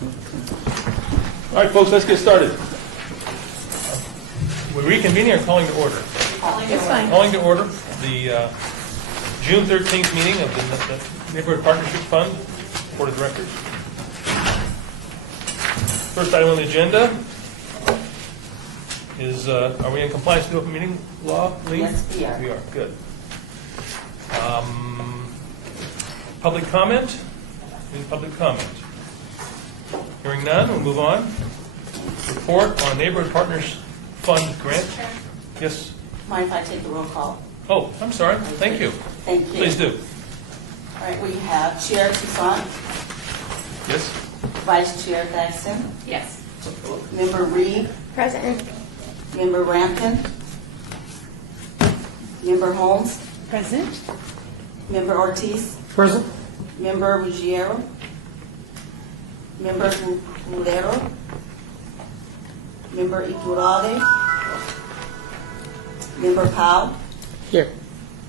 All right, folks, let's get started. We're reconvening or calling to order? It's fine. Calling to order the June 13th meeting of the Neighborhood Partnership Fund Board of Directors. First item on the agenda is, are we in compliance with the open meeting law, Lee? Yes, we are. We are, good. Public comment? Any public comment? Hearing none, we'll move on. Report on Neighborhood Partners Fund grant. Yes? Mind if I take the roll call? Oh, I'm sorry. Thank you. Thank you. Please do. All right, we have Chair Toussaint, Yes? Vice Chair Thaxton, Yes. Member Reed, Present. Member Rampton, Member Holmes, Present. Member Ortiz, Present. Member Ruggiero, Member Mulero, Member Iturralde, Member Powell, Here.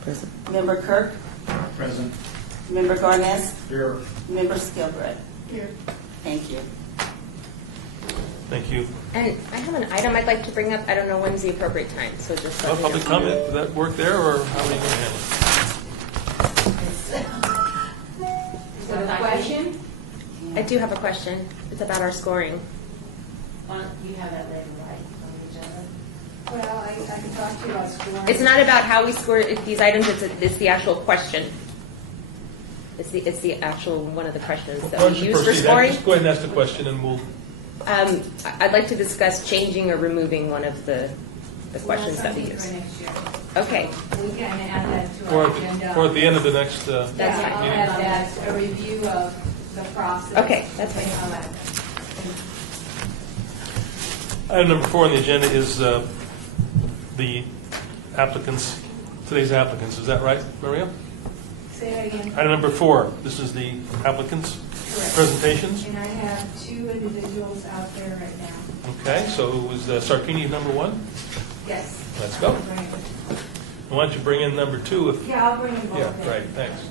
Present. Member Kirk, Present. Member Garnes, Here. Member Skilbred. Here. Thank you. Thank you. And I have an item I'd like to bring up. I don't know when's the appropriate time, so just let me Public know. comment, does that work there, or how are you going to handle Is that a question? I do have a question. It's about our scoring. You have that later, right, on the agenda? Well, I can talk to you about scoring. It's not about how we score these items. It's the actual question. It's the actual one of the questions it? that Why we don't you use for proceed? scoring. Just go ahead and ask the question, and we'll... I'd like to discuss changing or removing one of the questions that we use. For next year. Okay. We can add that to Or our agenda. or at the end of the next That's Yeah, I'll fine. add that, a review of the process. Okay, that's fine. And all that. Item number 4 on the agenda is the applicants, today's applicants. Is that right, Maria? Say that again. Item number 4, this is the applicants' Correct. presentations. And I have 2 individuals out there right now. Okay, so it was Sartini number 1. Yes. Let's go. I'll bring it. Why don't you bring in number 2 if... Yeah, I'll bring them both Yeah, in. right, thanks.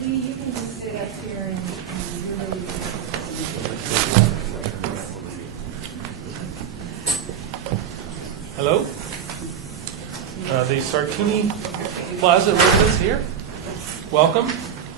You can just sit up here and really. Hello? The Sartini Plaza residents here. Welcome.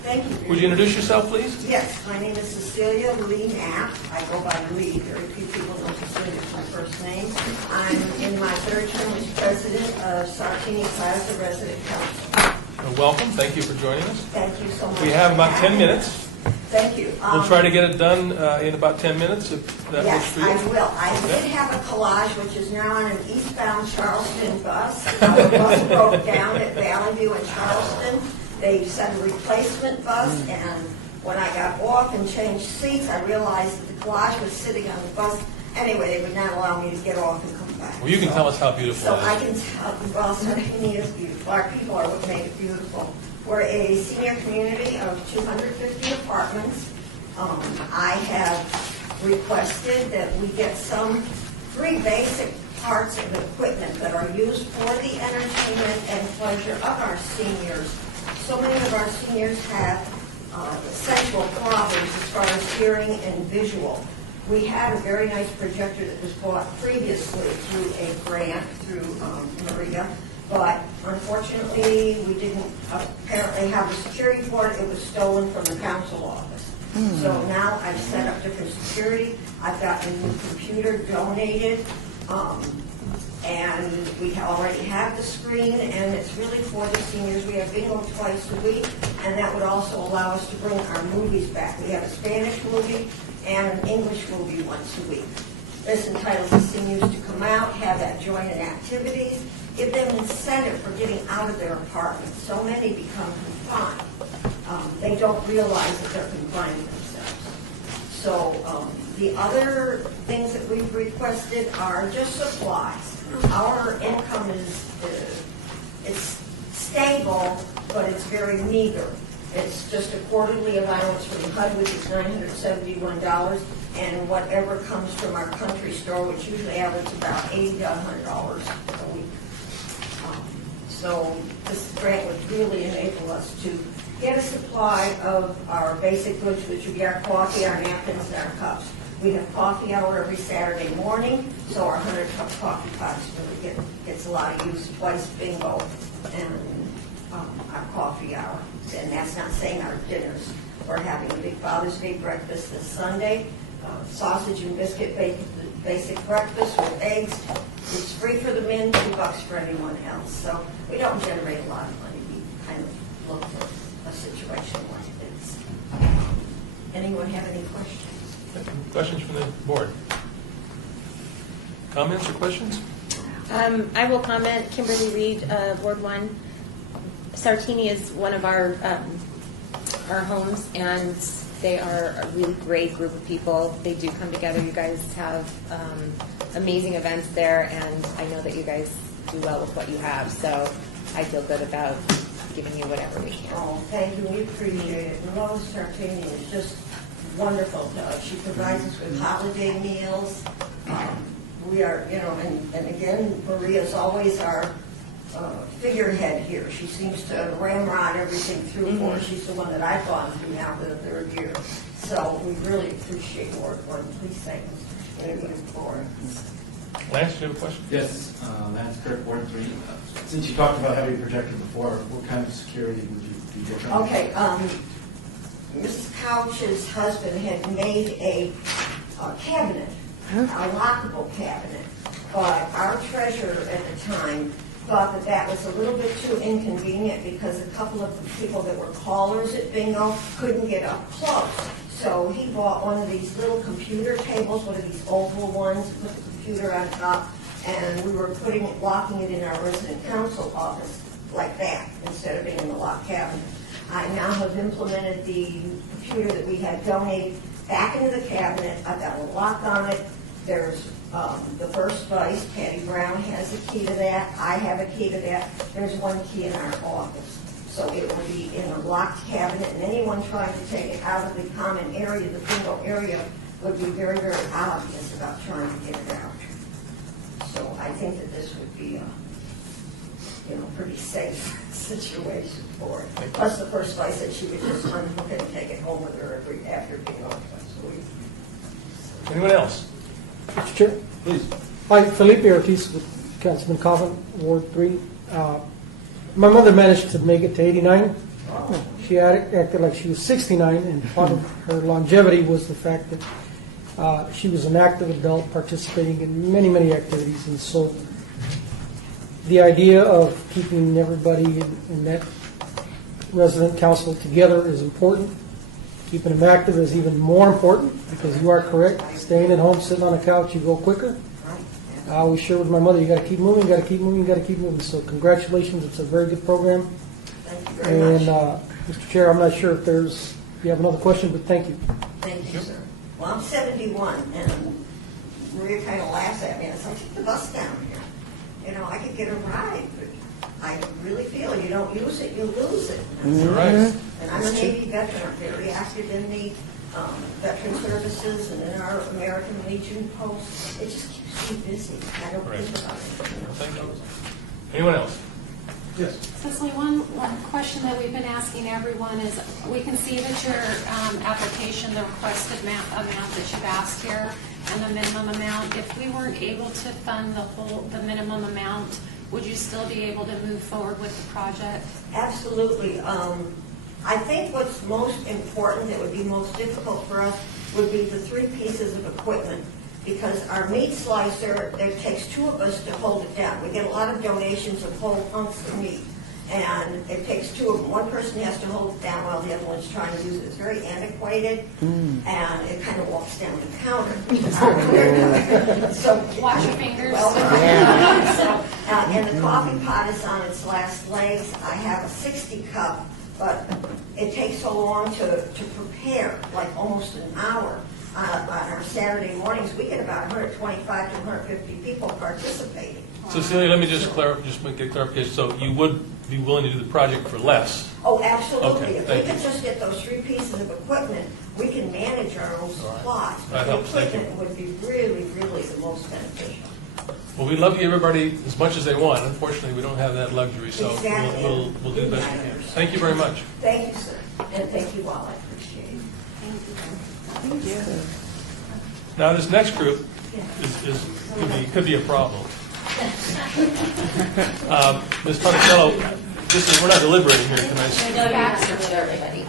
Thank you. Would you introduce yourself, please? Yes, my name is Cecilia Lee Knapp. I go by Lee. Very few people know Cecilia is my first name. I'm in my 3rd term as president of Sartini Plaza Resident Council. Welcome. Thank you for joining us. Thank you so much. We have for about 10 having me. minutes. Thank you. We'll try to get it done in about 10 minutes if that works Yes, for you. I will. I Okay. did have a collage, which is now on an eastbound Charleston bus. Our bus broke down at Valley View in Charleston. They sent a replacement bus, and when I got off and changed seats, I realized that the collage was sitting on the bus. Anyway, they would not allow me to get off and come back. Well, you can So- tell us how beautiful So it I is. can tell, well, Sartini is beautiful. Our people are what make it beautiful. We're a senior community of 250 apartments. I have requested that we get 3 basic parts of equipment that are used for the entertainment and pleasure of our seniors. So many of our seniors have essential problems as far as hearing and visual. We had a very nice projector that was bought previously through a grant through Maria, but unfortunately, we didn't apparently have the security for it. It was stolen from the council office. So now I've set up different security. I've got a new computer donated, and we already have the screen, and it's really for the seniors. We have bingo twice a week, and that would also allow us to bring our movies back. We have a Spanish movie and an English movie once a week. This entitles the seniors to come out, have that join in activities, give them incentive for getting out of their apartments. So many become confined. They don't realize that they're confining themselves. So the other things that we've requested are just supplies. Our income is it's stable, but it's very meager. It's just a quarterly allowance from HUD, which is $971, and whatever comes from our country store, which usually averages about $80 to $100 a week. So So this grant would really enable us to get a supply of our basic goods, which would be our coffee, our napkins, and our cups. We have coffee hour every Saturday morning, so our 100-cup coffee pots really gets a lot of use, twice bingo, and our coffee hour. And that's not saying our dinners. We're having a big Father's Day breakfast this Sunday, sausage and biscuit basic breakfast with eggs. It's free for the men, $2 for anyone else. So we don't generate a lot of money. We kind of look for a situation like this. Anyone have any questions? Questions from the board? Comments or questions? I will comment, Kimberly Reed, Ward 1. Sartini is one of our homes, and they are a really great group of people. They do come together. You guys have amazing events there, and I know that you guys do well with what you have, so I feel good about giving you whatever we can. Oh, thank you. We appreciate it. And Lois Sartini is just wonderful to us. She provides us with holiday meals. We are, and again, Maria's always our figurehead here. She seems to ramrod everything through for us. She's the one that I've gone through now for the third year. So we really appreciate Ward 1. Please thank us. For Lance, do you have a question? Yes, Lance Kirk, Ward 3. Since you talked about having a projector before, what kind of security would you be different? Okay, Mrs. Couch's husband had made a cabinet, a lockable cabinet, but our treasurer at the time thought that was a little bit too inconvenient because a couple of the people that were callers at bingo couldn't get up close. So he bought one of these little computer tables, one of these oval ones, put the computer on top, and we were locking it in our resident council office like that instead of being in the locked cabinet. I now have implemented the computer that we had donated back into the cabinet. I've got a lock on it. There's the first vice, Patty Brown, has a key to that. I have a key to that. There's one key in our office. So it will be in a locked cabinet, and anyone trying to take it out of the common area, the bingo area, would be very, very obvious about trying to get it out. So I think that this would be a pretty safe situation for it. Plus, the first vice said she would just unhook it and take it home with her after bingo twice a week. Anyone else? Mr. Chair. Please. Hi, Felipe Ortiz with Councilman Coffin, Ward 3. My mother managed to make it to 89. She acted like she was 69, and part of her longevity was the fact that she was an active adult participating in many, many activities. And so the idea of keeping everybody in that resident council together is important. Keeping them active is even more important because you are correct. Staying at home, sitting on a couch, you go quicker. I always share with my mother, you got to keep moving, you got to keep moving, you got to keep moving. So congratulations, it's a very good program. Thank you very much. Mr. Chair, I'm not sure if you have another question, but thank you. Thank you, sir. Well, I'm 71, and Maria kind of laughs at me. I said, take the bus down here. I could get a ride, but I really feel you don't use it, you lose it. You're right. And I'm a Navy veteran. I'm very active in the veteran services and in our American Legion post. It just keeps me busy. I don't Right. think about it. Thank you. Anyone else? Yes. Cicely, one question that we've been asking everyone is, we can see that your application, the requested amount that you've asked here, and the minimum amount, if we weren't able to fund the minimum amount, would you still be able to move forward with the project? Absolutely. I think what's most important, that would be most difficult for us, would be the 3 pieces of equipment. Because our meat slicer, it takes 2 of us to hold it down. We get a lot of donations of whole hunks of meat. And it takes 2 of them. One person has to hold it down while the other one's trying to use it. It's very antiquated, and it kind of walks down the counter. So Watch your fingers. And the coffee pot is on its last legs. I have a 60 cup, but it takes so long to prepare, like almost an hour. On our Saturday mornings, we get about 125 to 150 people participating. Cecilia, let me just make a clarification. So you would be willing to do the project for less? Oh, absolutely. Okay, If we thank could you. just get those 3 pieces of equipment, we can manage our own supply. That The helps. Thank you. equipment would be really, really the most beneficial. Well, we'd love to give everybody as much as they want. Unfortunately, we don't have that luxury, so Exactly. we'll do the best we can. Thank you very much. Thank you, sir, and thank you all, I appreciate it. Thank you. Now, this next group could be a problem. Ms. Tonicello, we're not deliberating here, can I?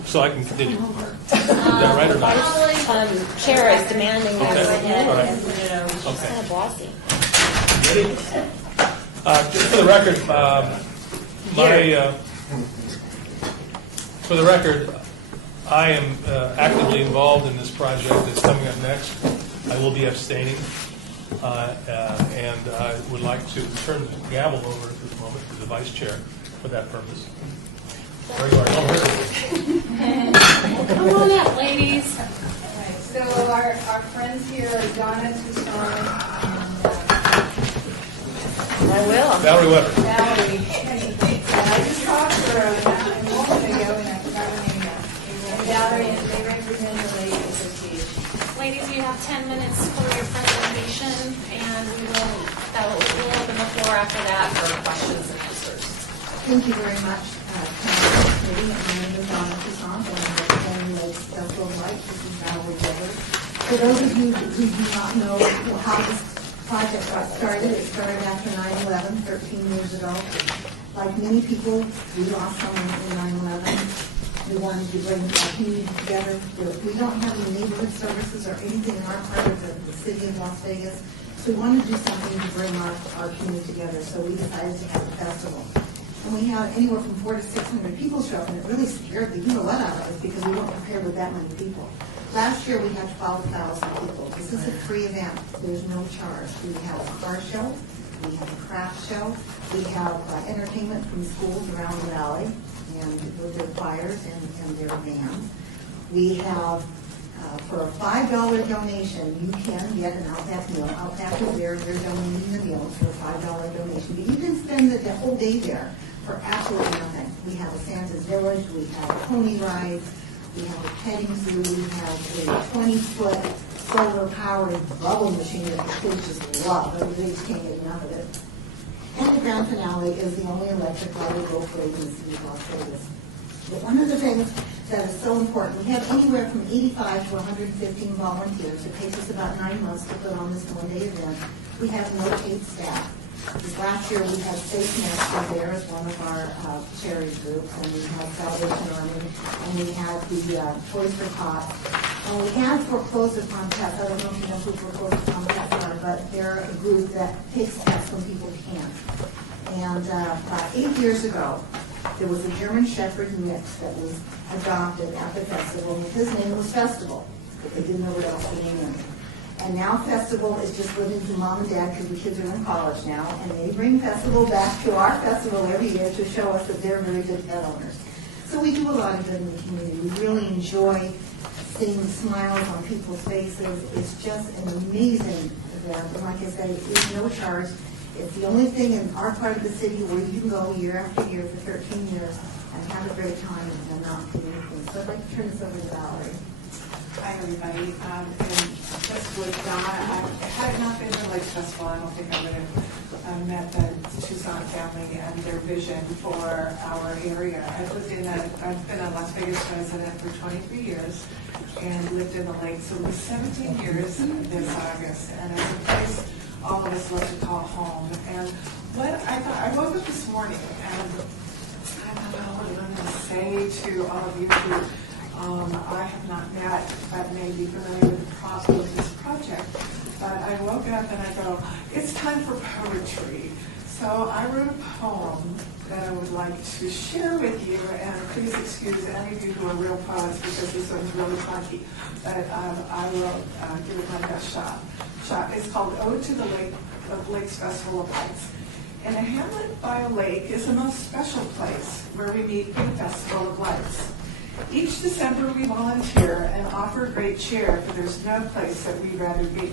So I can continue. Is that right or not? Chair is demanding Okay, that. all right. She's Okay. kind of bossy. Ready? Just for the record, for the record, I am actively involved in this project that's coming up next. I will be abstaining, and I would like to turn the gavel over at this moment to the vice chair for that purpose. There you are. Don't hurt me. Come on up, ladies. So our friends here are Donna Tucson I will. Valerie Weber. and Valerie. And I just talked to her a moment ago and I forgot her name now. And Valerie, and they represent the Ladies Association. Ladies, you have 10 minutes for your presentation, and we'll open the floor after that for questions and answers. Thank you very much, Council Committee. My name is Donna Toussaint, and I'm representing the Festival of Lights. This is Valerie Weber. For those of you who do not know how this project got started, it started after 9/11, 13 years ago. Like many people, we lost someone in 9/11. We wanted to bring our community together. We don't have any neighborhood services or anything in our part of the city of Las Vegas. So we wanted to do something to bring our community together. So we decided to have a festival. And we had anywhere from 400 to 600 people show up, and it really scared the hell out of us because we weren't prepared with that many people. Last year, we had 12,000 people. This is a free event. There's no charge. We have a car show. We have a craft show. We have entertainment from schools around the valley and with their choirs and their bands. We have, for a $5 donation, you can get an Outback meal. Outback is there, they're donating the meals for a $5 donation. But you can spend the whole day there for absolutely nothing. We have a Santa's Village, we have pony rides, we have a petting zoo, we have a 20-foot solar-powered bubble machine that the kids just love. They just can't get enough of it. And the grand finale is the only electric lighted roll parade in the city of Las Vegas. But one of the things that is so important, we have anywhere from 85 to 115 volunteers. It takes us about 9 months to put on this one-day event. We have no paid staff. This last year, we had Safe Master there as one of our charity groups, and we had Salvation Army, and we had the Toys for Tots, and we had Foreclosure Upon Pets. I don't know if you know who Foreclosure Upon Pets are, but they're a group that takes pets when people can't. And 8 years ago, there was a German Shepherd mix that was adopted at the festival, and his name was Festival, but they didn't know what else to name him. And now Festival is just living through Mom and Dad because the kids are in college now, and they bring Festival back to our festival every year to show us that they're very good pet owners. So we do a lot of good in the community. We really enjoy seeing the smiles on people's faces. It's just an amazing event. And like I said, it's no charge. It's the only thing in our part of the city where you can go year after year for 13 years and have a great time and not do anything. So I'd like to turn this over to Valerie. Hi, everybody. And just with Donna, had it not been for Lakes Festival, I don't think I would have met the Tucson family and their vision for our area. I've been a Las Vegas resident for 23 years and lived in the Lakes. So it was 17 years this August. And it's a place all of us love to call home. And what I thought, I woke up this morning and I don't know what I'm going to say to all of you who I have not met, but may be familiar with this project. But I woke up and I go, it's time for poetry. So I wrote a poem that I would like to share with you, and please excuse any of you who are real poets because this one's really funky, but I will give it my best shot. It's called Ode to the Lakes Festival of Lights. In a hamlet by a lake is the most special place where we meet for the Festival of Lights. Each December we volunteer and offer great cheer, for there's no place that we'd rather be.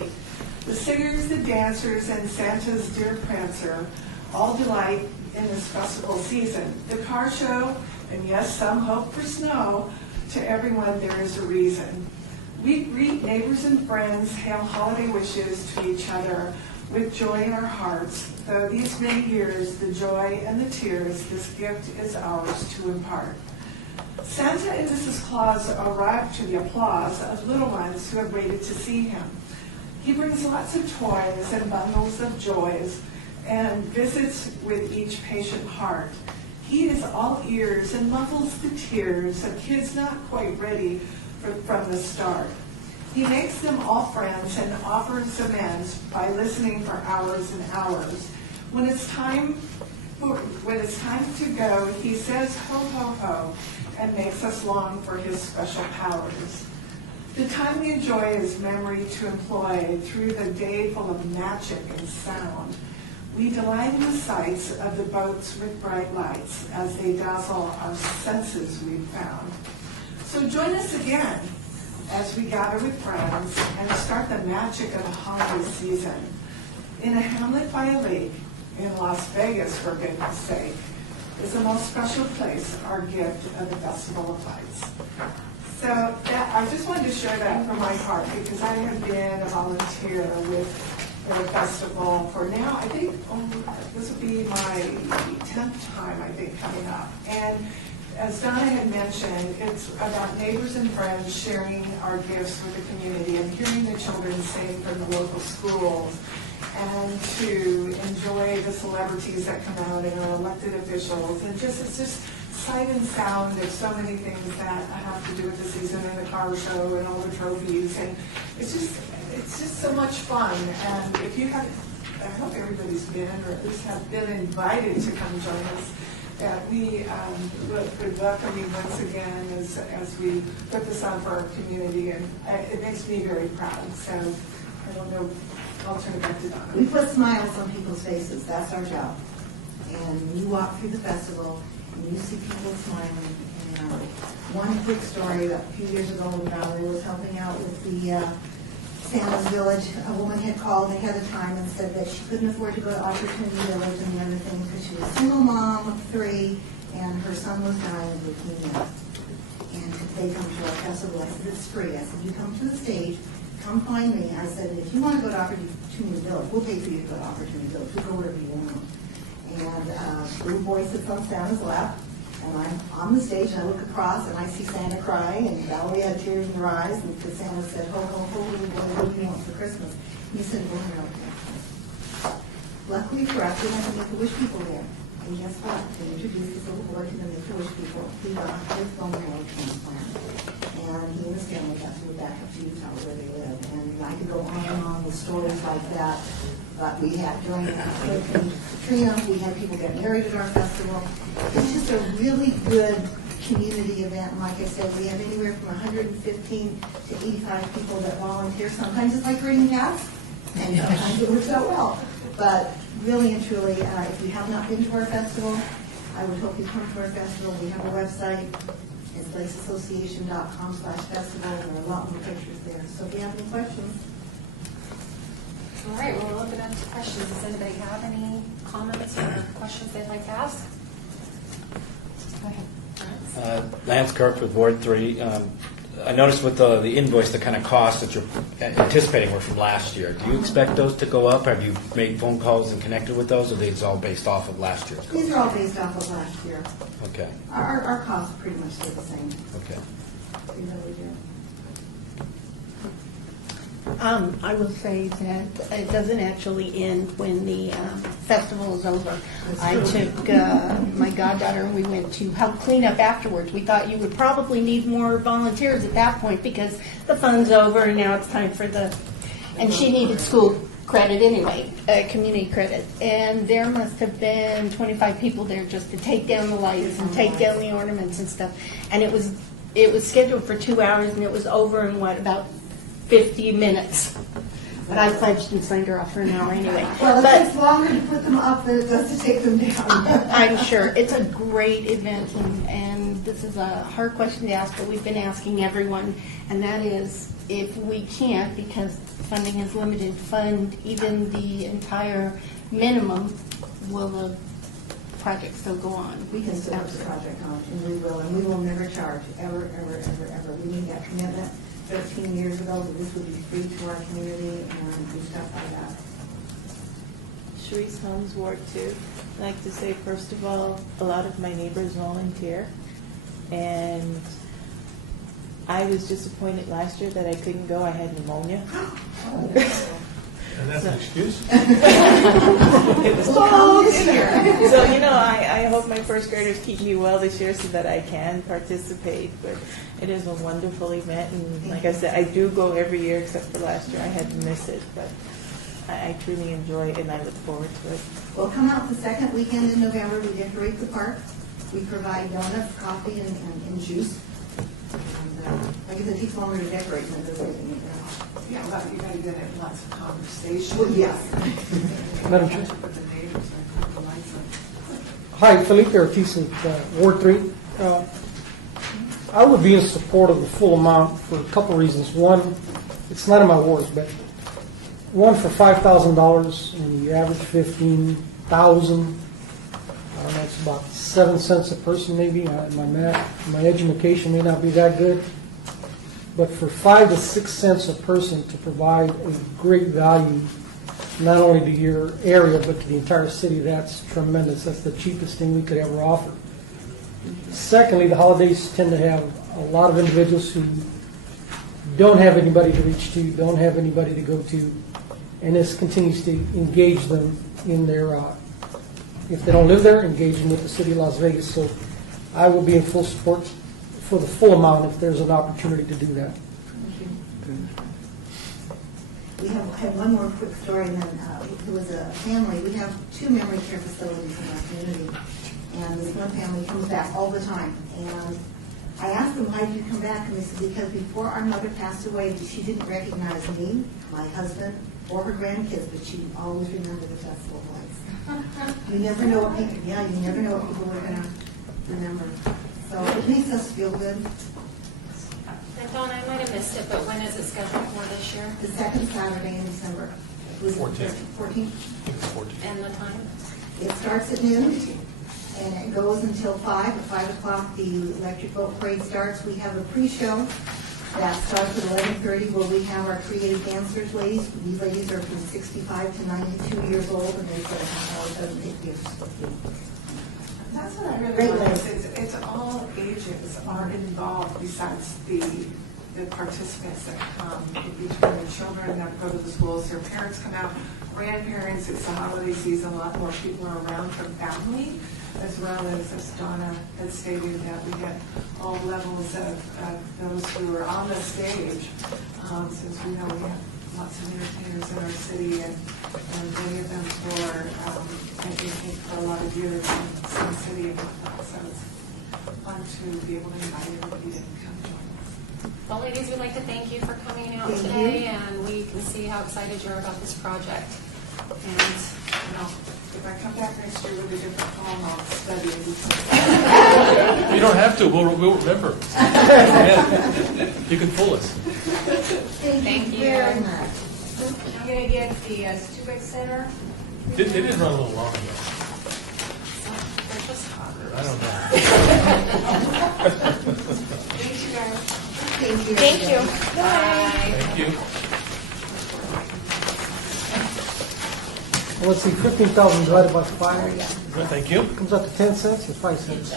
The singers, the dancers, and Santa's dear prancer all delight in this festival season. The car show, and yes, some hope for snow, to everyone there is a reason. We greet neighbors and friends, hail holiday wishes to each other with joy in our hearts. Though these many years, the joy and the tears, this gift is ours to impart. Santa and Mrs. Claus arrive to the applause of little ones who have waited to see him. He brings lots of toys and bundles of joys and visits with each patient heart. He is all ears and muffles the tears of kids not quite ready from the start. He makes them all friends and offers amends by listening for hours and hours. When it's time to go, he says ho ho ho and makes us long for his special powers. The time we enjoy is memory to employ through the day full of magic and sound. We delight in the sights of the boats with bright lights as they dazzle our senses we've found. So join us again as we gather with friends and start the magic of the holiday season. In a hamlet by a lake, in Las Vegas, for goodness sake, is the most special place, our gift of the Festival of Lights. So I just wanted to share that from my heart because I have been a volunteer with the festival for now, I think this will be my 10th time, I think, coming up. And as Donna had mentioned, it's about neighbors and friends sharing our gifts with the community and hearing the children sing from the local schools, and to enjoy the celebrities that come out and our elected officials. And it's just sight and sound of so many things that have to do with the season and the car show and all the trophies. And it's just so much fun. And if you have, I hope everybody's been, or at least have been invited to come join us, that we would welcome you once again as we put this on for our community. And it makes me very proud. So I don't know. I'll turn it back to Donna. We put smiles on people's faces. That's our job. And when you walk through the festival and you see people smiling. And one quick story, a few years ago when Valerie was helping out with the Santa's Village, a woman had called ahead of time and said that she couldn't afford to go to Opportunity Village and the other thing because she was a single mom of 3 and her son was dying of leukemia. And they come to our festival. I said, it's free. I said, you come to the stage. Come find me. I said, if you want to go to Opportunity Village, we'll pay for you to go to Opportunity Village. We'll go wherever you want. And the little boy sits on Santa's lap, and I'm on the stage, and I look across, and I see Santa crying, and Valerie had tears in her eyes, and because Santa said, ho, ho, ho, little boy, what do you want for Christmas? And he said, well, no. Luckily for us, we had the Make-A-Wish people there. And guess what? They introduced this little boy to the Make-A-Wish people. He got his bone marrow transplant. And he and his family got to move back up to Utah where they live. And I could go on and on with stories like that. But we had, during Hurricane Katrina, we had people get married at our festival. It's just a really good community event. And like I said, we have anywhere from 115 to 85 people that volunteer. Sometimes it's like reading gas, and sometimes it works out well. But really and truly, if you have not been to our festival, I would hope you come to our festival. We have a website. It's laceassociation.com/festival, and there are a lot more pictures there. So if you have any questions. All right, well, we'll open up to questions. Does anybody have any comments or questions they'd like to ask? Go ahead. Lance Kirk with Ward 3. I noticed with the invoice, the kind of costs that you're anticipating were from last year. Do you expect those to go up? Have you made phone calls and connected with those, or are these all based off of last year's costs? These are all based off of last year. Okay. Our costs pretty much stay the same. Okay. We really do. I will say that it doesn't actually end when the festival is over. I took my goddaughter and we went to help clean up afterwards. We thought you would probably need more volunteers at that point because the fun's over and now it's time for and she needed school credit anyway, community credit. And there must have been 25 people there just to take down the lights and take down the ornaments and stuff. And it was scheduled for 2 hours and it was over in about 50 minutes. But I pledged and signed her off for an hour anyway. Well, it But takes longer to put them up than it does to take them down. I'm sure. It's a great event, and this is a hard question to ask, but we've been asking everyone, and that is, if we can't, because funding is limited, fund even the entire minimum, will the project still go on? We can still put the project on, and we will never charge, ever, ever, ever, ever. We made that commitment 13 years ago that this would be free to our community, and we stuck by that. Sharice Holmes, Ward 2. I'd like to say, first of all, a lot of my neighbors volunteer, and I was disappointed last year that I couldn't go. I had pneumonia. And that's an excuse? It was cold in here. So, I hope my first graders keep me well this year so that I can participate. But it is a wonderful event, and like I said, I do go every year except for last year. I had to miss it, but I truly enjoy it, and I look forward to it. We'll come out the second weekend in November. We decorate the park. We provide donuts, coffee, and juice. And, like I said, it takes longer to decorate than it does anything else. Yeah, but you gotta get it, lots of conversation. Well, yes. Madam Chair. With the neighbors, and put the lights on. Hi, Felipe Ortiz at Ward 3. I would be in support of the full amount for a couple reasons. One, it's not in my wards, but one for $5,000 and you average 15,000. I don't know, it's about 7 cents a person maybe. My math, my education may not be that good. But for 5 to 6 cents a person to provide a great value, not only to your area, but to the entire city, that's tremendous. That's the cheapest thing we could ever offer. Secondly, the holidays tend to have a lot of individuals who don't have anybody to reach to, don't have anybody to go to, and this continues to engage them in their, if they don't live there, engage them with the city of Las Vegas. So I will be in full support for the full amount if there's an opportunity to do that. We have one more quick story, and then it was a family. We have 2 memory care facilities in our community, and this one family comes back all the time. And I asked them, why did you come back? And they said, because before our mother passed away, she didn't recognize me, my husband, or her grandkids, but she always remembered the Festival of Lights. You never know what people, you never know what people are going to remember. So it makes us feel good. And Dawn, I might have missed it, but when is it scheduled for this year? The second Saturday in December. Was it 14th. 14th? And the time? It starts at noon, and it goes until 5. At 5 o'clock, the electric boat parade starts. We have a pre-show that starts at 11:30, where we have our creative dancers ladies. These ladies are from 65 to 92 years old, and they play a half hour, doesn't take years. That's what I really Great like. list. It's all ages are involved besides the participants that come, between the children that go to the schools, their parents come out, grandparents. It's the holiday season, a lot more people are around from family, as well as Donna had stated, that we had all levels of those who are on the stage, since we know we have lots of entertainers in our city, and many of them for a lot of years in Sun City, so it's fun to be able to invite everybody to come join us. Well, ladies, we'd like to thank you for coming out Thank today, you. and we can see how excited you are about this project. And If I come back next year with a different poem, I'll study it. You don't have to, we'll remember. Yeah. You can fool us. Thank you. very much. I'm going to get the Stubeck Center. They did run a little long ago. They're just hot. I don't know. Thanks, you guys. Thank you. Thank you. Thank you. Well, let's see, 15,000 divided by 5 Well, thank you. comes out to 10 cents or 5 cents.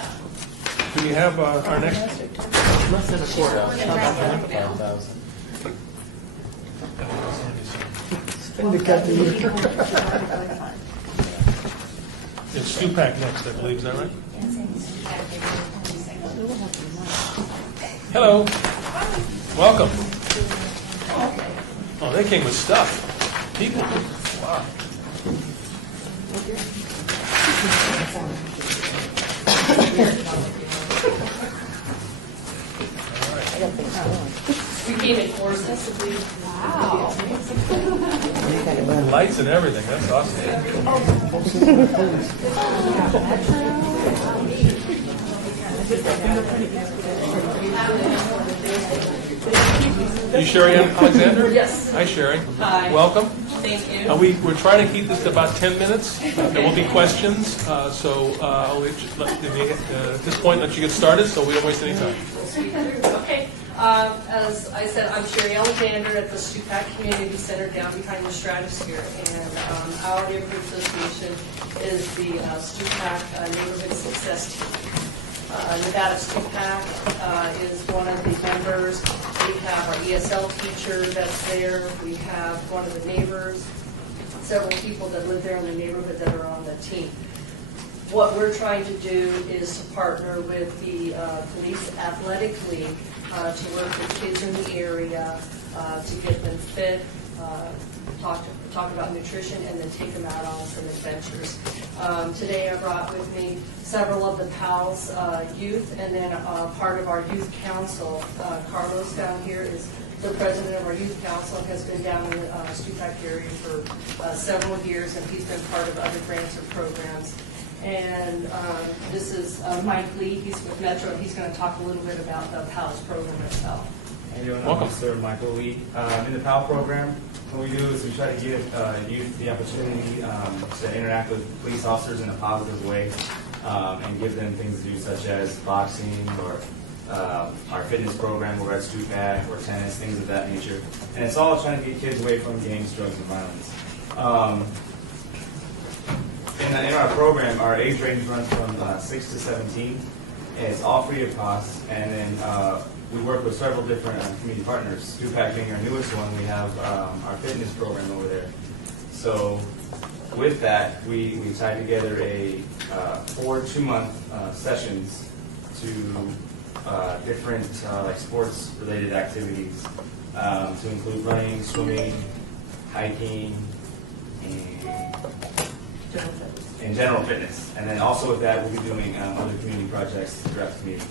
Do we have our next? Less than a quarter. How about 5,000? Indicate the year. It's Stupak next, I believe, is that right? Hello. Welcome. Oh, they came with stuff. People. Wow. We came in horses. Wow. Lights and everything, that's awesome. You Sherry Alexander? Yes. Hi, Sherry. Hi. Welcome. Thank you. We're trying to keep this to about 10 minutes. There will be questions, so I'll at this point let you get started so we don't waste any time. Okay. As I said, I'm Sherry Alexander at the Stupak Community Center down behind the Stratosphere. And our neighborhood association is the Stupak Neighborhood Success Team. Nevada Stupak is one of the members. We have our ESL teacher that's there. We have one of the neighbors, several people that live there in the neighborhood that are on the team. What we're trying to do is to partner with the Police Athletic League to work with kids in the area, to get them fit, talk about nutrition, and then take them out on some adventures. Today I brought with me several of the PALS youth, and then part of our youth council. Carlos down here is the president of our youth council, has been down in the Stupak area for several years, and he's been part of other grants and programs. And this is Mike Lee. He's with Metro, and he's going to talk a little bit about the PALS program itself. How you doing? Welcome. I'm Sir Michael Lee. In the PAL program, what we do is we try to give youth the opportunity to interact with police officers in a positive way and give them things to do such as boxing or our fitness program over at Stupak or tennis, things of that nature. And it's all trying to get kids away from gangs, drugs, and violence. In our program, our age range runs from 6 to 17. And it's all free of cost. And then we work with several different community partners. Stupak being our newest one, we have our fitness program over there. So with that, we tied together 4 2-month sessions to different like sports-related activities to include running, swimming, hiking, and general fitness. And then also with that, we'll be doing other community projects throughout the community.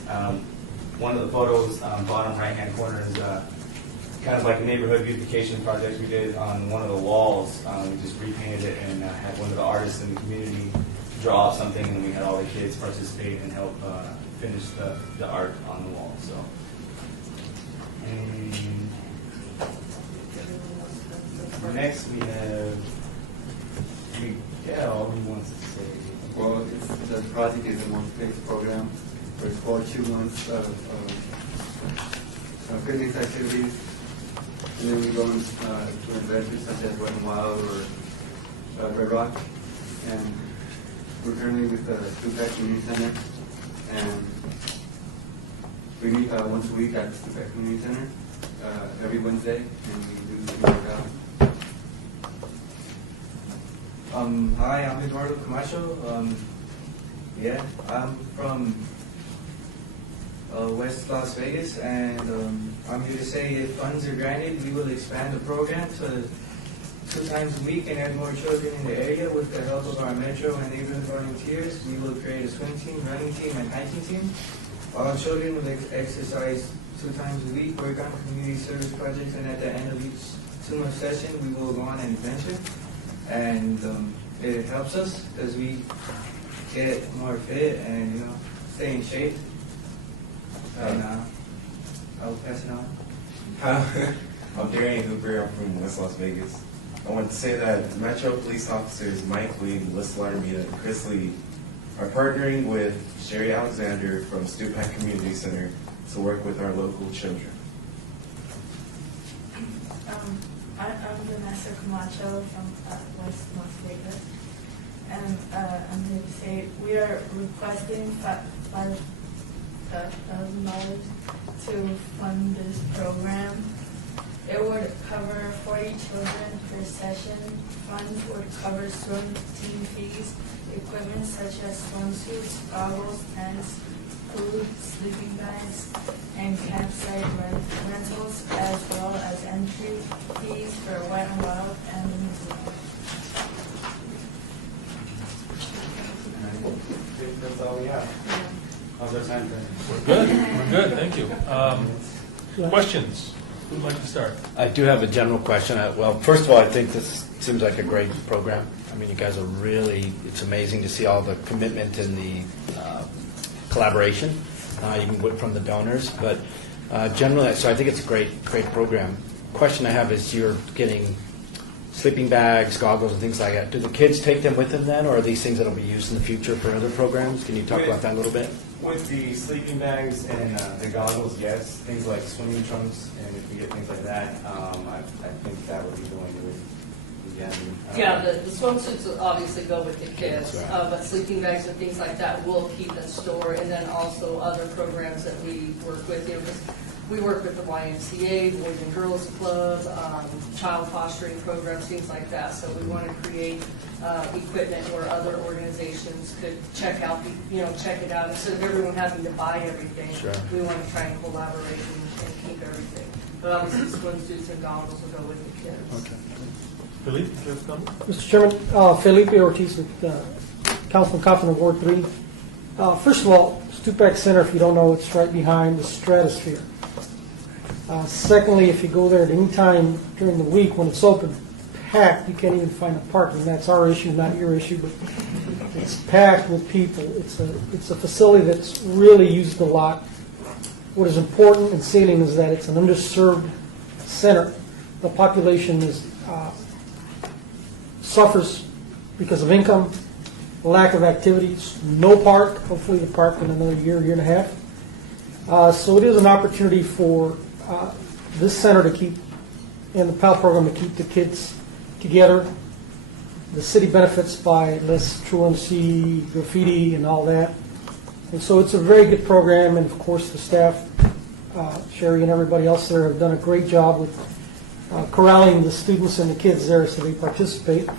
One of the photos, bottom right-hand corner, is kind of like a neighborhood beautification project we did on one of the walls. We just repainted it and had one of the artists in the community draw something, and we had all the kids participate and help finish the art on the wall. So, and next we have Miguel, who wants to say. Well, the project is a one-phase program for 2 months of fitness activities. And then we go on to adventures such as Wet n Wild or Red Rock. And we're currently with the Stupak Community Center. And we meet once a week at the Stupak Community Center every Wednesday, and we do work out. Hi, I'm Eduardo Camacho. I'm from West Las Vegas, and I'm here to say if funds are granted, we will expand the program to 2 times a week and add more children in the area. With the help of our Metro and neighborhood volunteers, we will create a swim team, running team, and hiking team. All children will exercise 2 times a week, work on community service projects, and at the end of each 2-month session, we will go on an adventure. And it helps us as we get more fit and stay in shape. And I'll pass it on. I'm Darian Hooper. I'm from West Las Vegas. I want to say that Metro Police Officers Mike Lee, Melissa Laramita, and Chris Lee are partnering with Sherry Alexander from Stupak Community Center to work with our local children. I'm Vanessa Camacho from West Las Vegas, and I'm here to say we are requesting $5,000 to fund this program. It would cover 40 children per session. Funds would cover swim team fees, equipment such as swimsuits, goggles, tents, food, sleeping bags, and campsite rentals, as well as entry fees for Wet n Wild and the museum. I think that's all we have. How's our time? We're good, thank you. Questions? Who'd like to start? I do have a general question. Well, first of all, I think this seems like a great program. I mean, you guys are really, it's amazing to see all the commitment and the collaboration, even from the donors. But generally, so I think it's a great program. Question I have is you're getting sleeping bags, goggles, and things like that. Do the kids take them with them then, or are these things that will be used in the future for other programs? Can you talk about that a little bit? With the sleeping bags and the goggles, yes. Things like swimming trunks, and if we get things like that, I think that would be going with again. Yeah, the swimsuits will obviously go with the kids, but sleeping bags and things like that we'll keep in store, and then also other programs that we work with. You know, 'cause we work with the YMCA, the Boys and Girls Club, child fostering programs, things like that. So we want to create equipment where other organizations could check out, check it out instead of everyone having to buy everything. Sure. We want to try and collaborate and keep everything. But obviously, swimsuits and goggles will go with the kids. Okay. Philippe, do you have a comment? Mr. Chairman, Felipe Ortiz with Councilman Coffin of Ward 3. First of all, Stupak Center, if you don't know, it's right behind the Stratosphere. Secondly, if you go there at any time during the week when it's open, packed, you can't even find a parking. That's our issue, not your issue, but it's packed with people. It's a facility that's really used a lot. What is important and salient is that it's an underserved center. The population suffers because of income, lack of activities, no park, hopefully the park in another year, year and a half. So it is an opportunity for this center to keep, and the PAL program to keep the kids together. The city benefits by less truancy, graffiti, and all that. And so it's a very good program, and of course the staff, Sherry and everybody else there have done a great job with corralling the students and the kids there so they participate.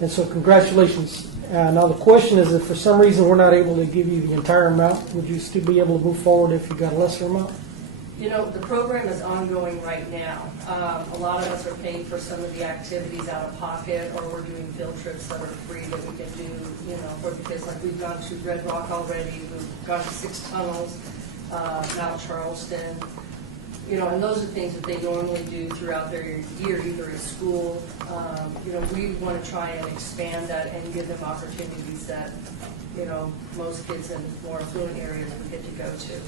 And so congratulations. Now the question is, if for some reason we're not able to give you the entire amount, would you still be able to move forward if you got a lesser amount? You know, the program is ongoing right now. A lot of us are paying for some of the activities out of pocket, or we're doing field trips that are free that we can do, for the kids. Like we've gone to Red Rock already, we've gone to 6 Tunnels, Mount Charleston, and those are things that they normally do throughout their year, either at school. We want to try and expand that and give them opportunities that, most kids in more affluent areas would get to go to.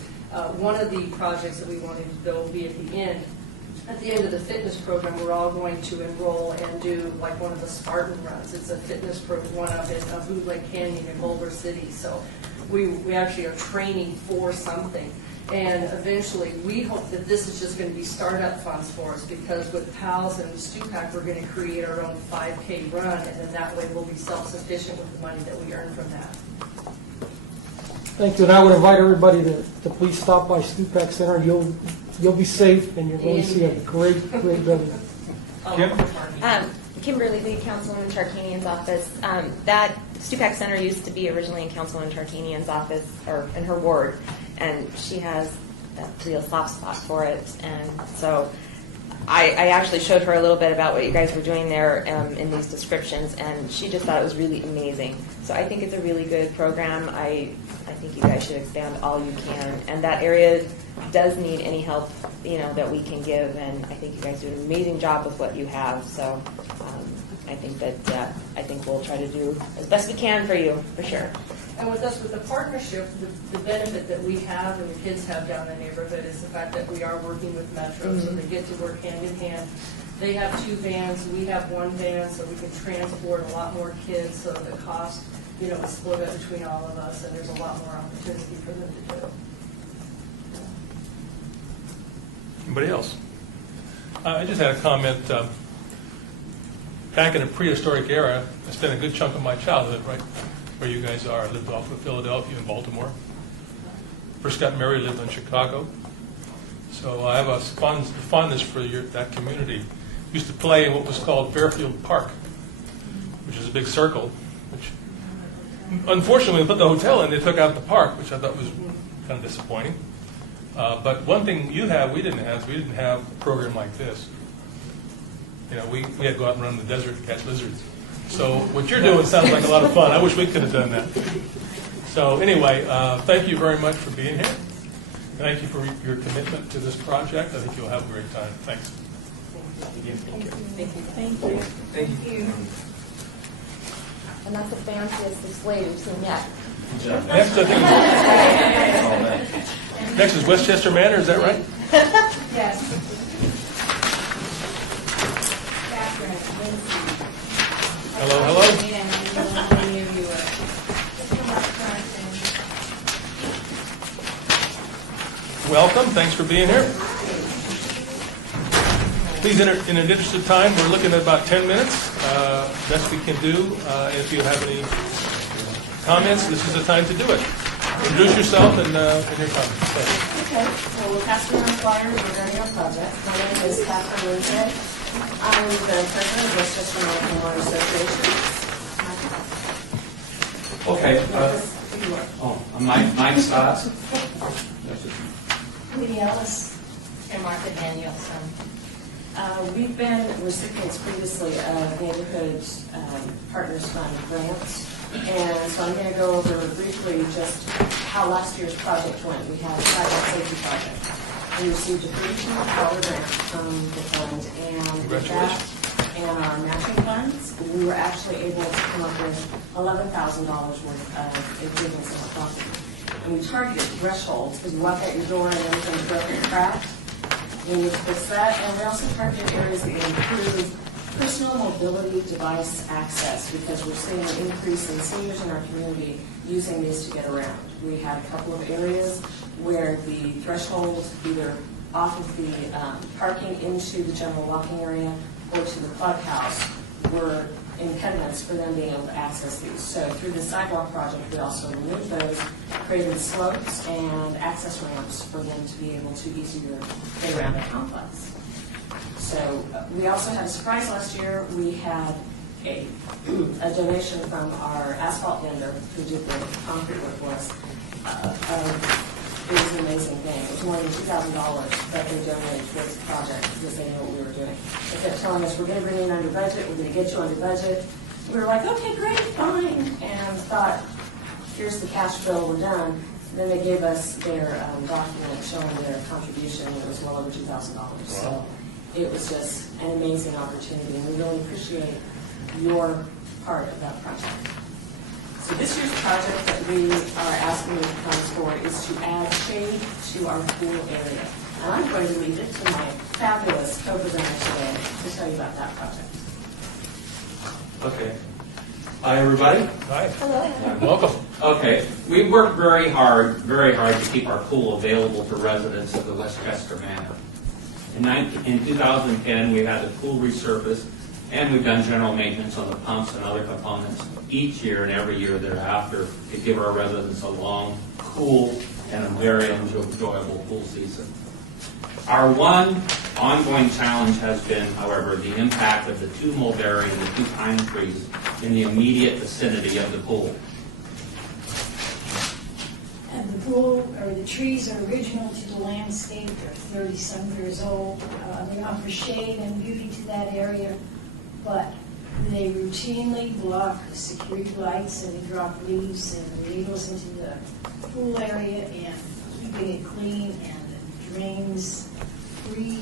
One of the projects that we wanted to go be at the end of the fitness program, we're all going to enroll and do like one of the Spartan runs. It's a fitness program, one up in Bootleg Canyon in Culver City. So we actually are training for something. And eventually, we hope that this is just going to be startup funds for us, because with PALS and Stupak, we're going to create our own 5K run, and then that way we'll be self-sufficient with the money that we earn from that. Thank you, and I would invite everybody to please stop by Stupak Center. You'll be safe, and you'll really see a great building. Kimberly Lee, Councilwoman Tarkanian's office. That Stupak Center used to be originally in Councilwoman Tarkanian's office, or in her ward, and she has that real soft spot for it. And so I actually showed her a little bit about what you guys were doing there in these descriptions, and she just thought it was really amazing. So I think it's a really good program. I think you guys should expand all you can. And that area does need any help, that we can give, and I think you guys do an amazing job with what you have. So I think we'll try to do as best we can for you, for sure. And with us, with the partnership, the benefit that we have and the kids have down in the neighborhood is the fact that we are working with Metro, so they get to work hand in hand. They have 2 vans, we have 1 van, so we can transport a lot more kids, so the cost, is split up between all of us, and there's a lot more opportunity for them to do. Anybody else? I just had a comment. Back in the prehistoric era, I spent a good chunk of my childhood right where you guys are. I lived off of Philadelphia and Baltimore. First got married, lived in Chicago. So I have a fondness for that community. Used to play in what was called Fairfield Park, which is a big circle, which unfortunately we put the hotel in, they took out the park, which I thought was kind of disappointing. But one thing we didn't have a program like this. We had to go out and run in the desert to catch lizards. So what you're doing sounds like a lot of fun. I wish we could have done that. So anyway, thank you very much for being here. Thank you for your commitment to this project. I think you'll have a great time. Thanks. Thank you. Thank you. And that's the fanciest display we've seen yet. Next is Westchester Manor, is that right? Yes. Background, Hello, hello. Welcome, thanks for being here. Please, in the interest of time, we're looking at about 10 minutes, best we can do. If you have any comments, this is the time to do it. Introduce yourself and your comments. Okay, so we'll pass around flyers regarding our project. My name is Catherine Lindsay. I'm the president of Westchester American Water Association. Okay. I'm Mike Stotts. Lee Ellis and Martha Danielson. We've been recipients previously of Neighborhood Partners Fund grants, and so I'm going to go over briefly just how last year's project went. We had a sidewalk safety project. We received a $32 grant from the fund, and with that and our matching funds, we were actually able to come up with $11,000 worth of improvements in our property. And we targeted thresholds, because you walk out your door and everything's broken and cracked. We need to fix that, and we also targeted areas that would improve personal mobility device access, because we're seeing an increase in seniors in our community using these to get around. We had a couple of areas where the thresholds, either off of the parking into the general walking area or to the clubhouse, were impediments for them being able to access these. So through the sidewalk project, we also removed those, created slopes and access ramps for them to be able to easier get around the complex. So we also had a surprise last year. We had a donation from our asphalt vendor who did the concrete work for us. It was an amazing thing. It was more than $2,000 that they donated towards the project because they knew what we were doing. They kept telling us, we're going to bring you in under budget, we're going to get you under budget. We were like, okay, great, fine, and thought, here's the cash bill, we're done. And then they gave us their document showing their contribution, and it was well over $2,000. Wow. So it was just an amazing opportunity, and we really appreciate your part of that project. So this year's project that we are asking the funds for is to add shade to our pool area. And I'm going to leave it to my fabulous co-presenter today to tell you about that project. Okay. Hi, everybody. Hi. Hello. Welcome. Okay. We worked very hard to keep our pool available to residents of the Westchester Manor. In 2010, we had the pool resurfaced, and we've done general maintenance on the pumps and other components each year and every year thereafter to give our residents a long, cool, and a very enjoyable pool season. Our one ongoing challenge has been, however, the impact of the 2 mulberry and the 2 pine trees in the immediate vicinity of the pool. And the pool, or the trees are original to the landscape. They're 30-some years old. They offer shade and beauty to that area, but they routinely block the security lights, and they drop leaves and needles into the pool area, and keeping it clean and the drains free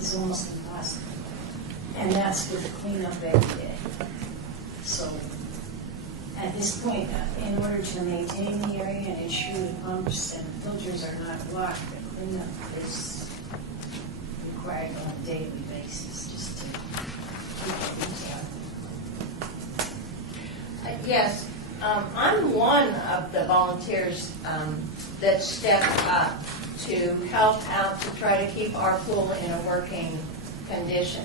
is almost impossible. And that's with the cleanup every day. So at this point, in order to maintain the area and ensure the pumps and filters are not blocked, the cleanup is required on a daily basis just to keep things out. Yes, I'm one of the volunteers that stepped up to help out to try to keep our pool in a working condition.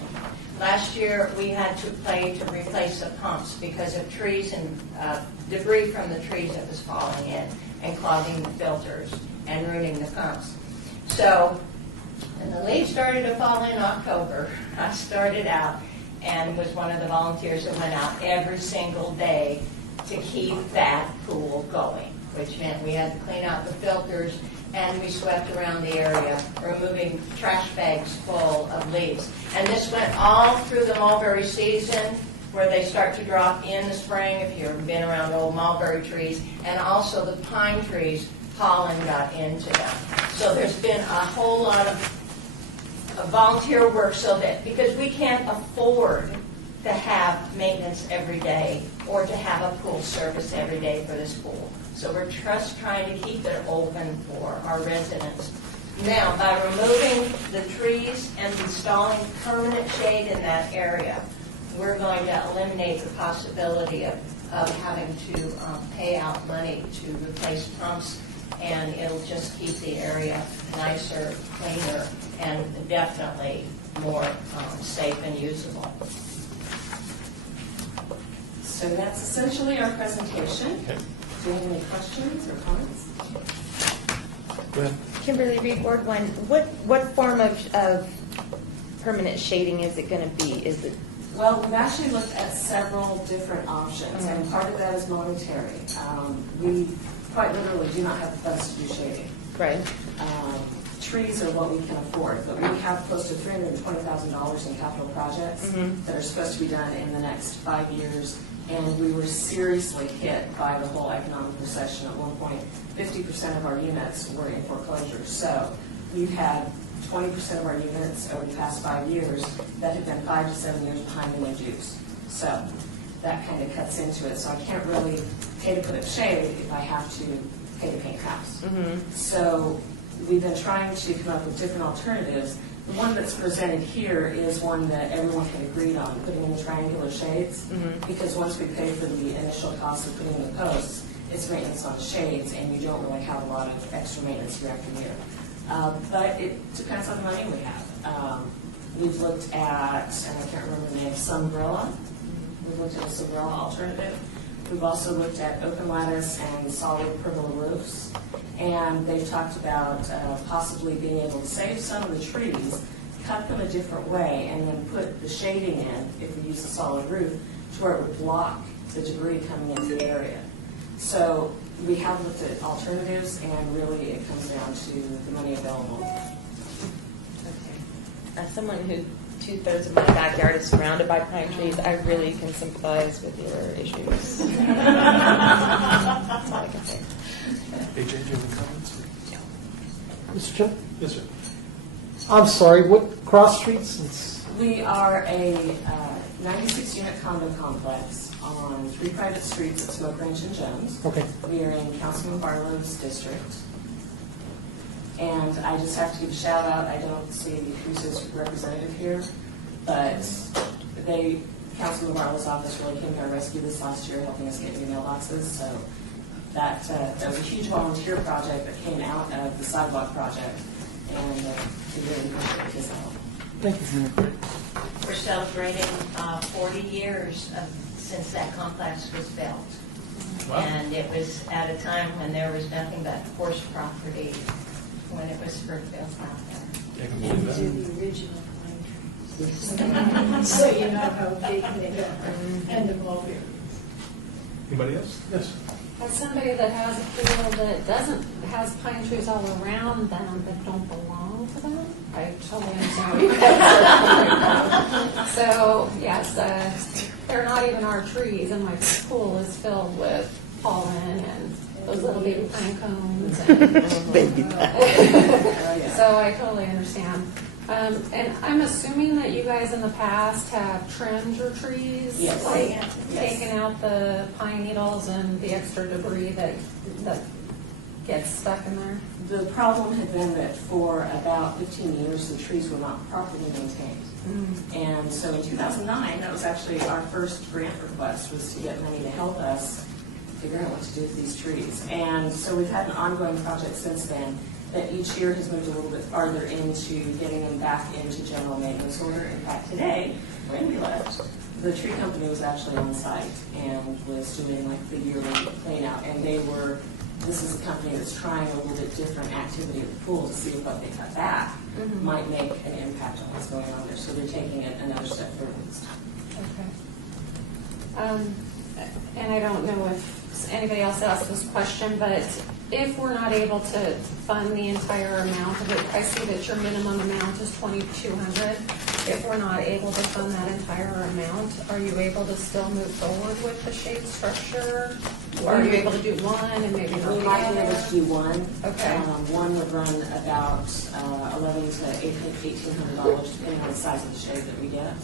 Last year, we had to pay to replace the pumps because of trees and debris from the trees that was falling in and clogging the filters and ruining the pumps. So when the leaves started to fall in October, I started out and was one of the volunteers that went out every single day to keep that pool going, which meant we had to clean out the filters, and we swept around the area, removing trash bags full of leaves. And this went all through the mulberry season, where they start to drop in the spring, if you've been around old mulberry trees, and also the pine trees, pollen got into them. So there's been a whole lot of volunteer work, so that, because we can't afford to have maintenance every day or to have a pool service every day for this pool. So we're just trying to keep it open for our residents. Now, by removing the trees and installing permanent shade in that area, we're going to eliminate the possibility of having to pay out money to replace pumps, and it'll just keep the area nicer, cleaner, and definitely more safe and usable. So that's essentially our presentation. Okay. Do you have any questions or comments? Go ahead. Kimberly Reed, Ward 1, what form of permanent shading is it going to be? Is it Well, we've actually looked at several different options, and part of that is monetary. We quite literally do not have the funds to do shading. right? Trees are what we can afford, but we have close to $320,000 in capital projects that are supposed to be done in the next 5 years, and we were seriously hit by the whole economic recession. At one point, 50% of our units were in foreclosure. So we've had 20% of our units over the past 5 years that have been 5 to 7 years behind in their dues. So that kind of cuts into it. So I can't really pay to put up shade if I have to pay to paint house. So we've been trying to come up with different alternatives. The one that's presented here is one that everyone can agree on, putting in the triangular shades, because once we pay for the initial cost of putting in the posts, it's maintenance on the shades, and you don't really have a lot of extra maintenance year after year. But it depends on the money we have. We've looked at, and I can't remember the name, Sunbrella. We've looked at a Sunbrella alternative. We've also looked at open lattice and solid pergola roofs. And they've talked about possibly being able to save some of the trees, cut them a different way, and then put the shading in, if we use a solid roof, to where it would block the debris coming into the area. So we have looked at alternatives, and really it comes down to the money available. As someone who 2/3 of my backyard is surrounded by pine trees, I really can sympathize with your issues. That's all I can say. AJ, do you have any comments? Mr. Chair? Yes, sir. I'm sorry, what cross streets? We are a 96-unit condo complex on 3 private streets at Smoke Ranch and Jones. Okay. We are in Councilman Barlow's district. And I just have to give a shout out, I don't see who's representative here, but Councilman Barlow's office really came to our rescue this last year, helping us get new mailboxes. So that was a huge volunteer project that came out of the sidewalk project, and we really appreciate his help. Thank you. We're celebrating 40 years since that complex was built. Wow. And it was at a time when there was nothing but horse property when it was first built out there. These are the original pine trees. So you know how big they are and the mulberries. Anybody else? Yes. As somebody that has a pool that has pine trees all around them that don't belong to them, I totally understand what you guys are. So, yes, they're not even our trees, and my pool is filled with pollen and those little baby pine cones. And, Baby so I totally understand. And I'm assuming that you guys in the past have trimmed your trees? Yes. Like Yes. taken out the pine needles and the extra debris that gets stuck in there? The problem had been that for about 15 years, the trees were not properly maintained. And so in 2009, that was actually our first grant request, was to get money to help us figure out what to do with these trees. And so we've had an ongoing project since then that each year has moved a little bit farther into getting them back into general maintenance order. In fact, today, when we left, the tree company was actually on site and was doing like the yearly clean out. And this is a company that's trying a little bit different activity at the pool to see if what they cut back might make an impact on what's going on there. So they're taking it another step further this time. Okay. And I don't know if anybody else asked this question, but if we're not able to fund the entire amount of it, I see that your minimum amount is $2,200. If we're not able to fund that entire amount, are you able to still move forward with the shade structure? Or are you able to do one and maybe not We might be able to do one. Okay. One would run about $1,100 to $1,800, depending on the size of the shade that we get.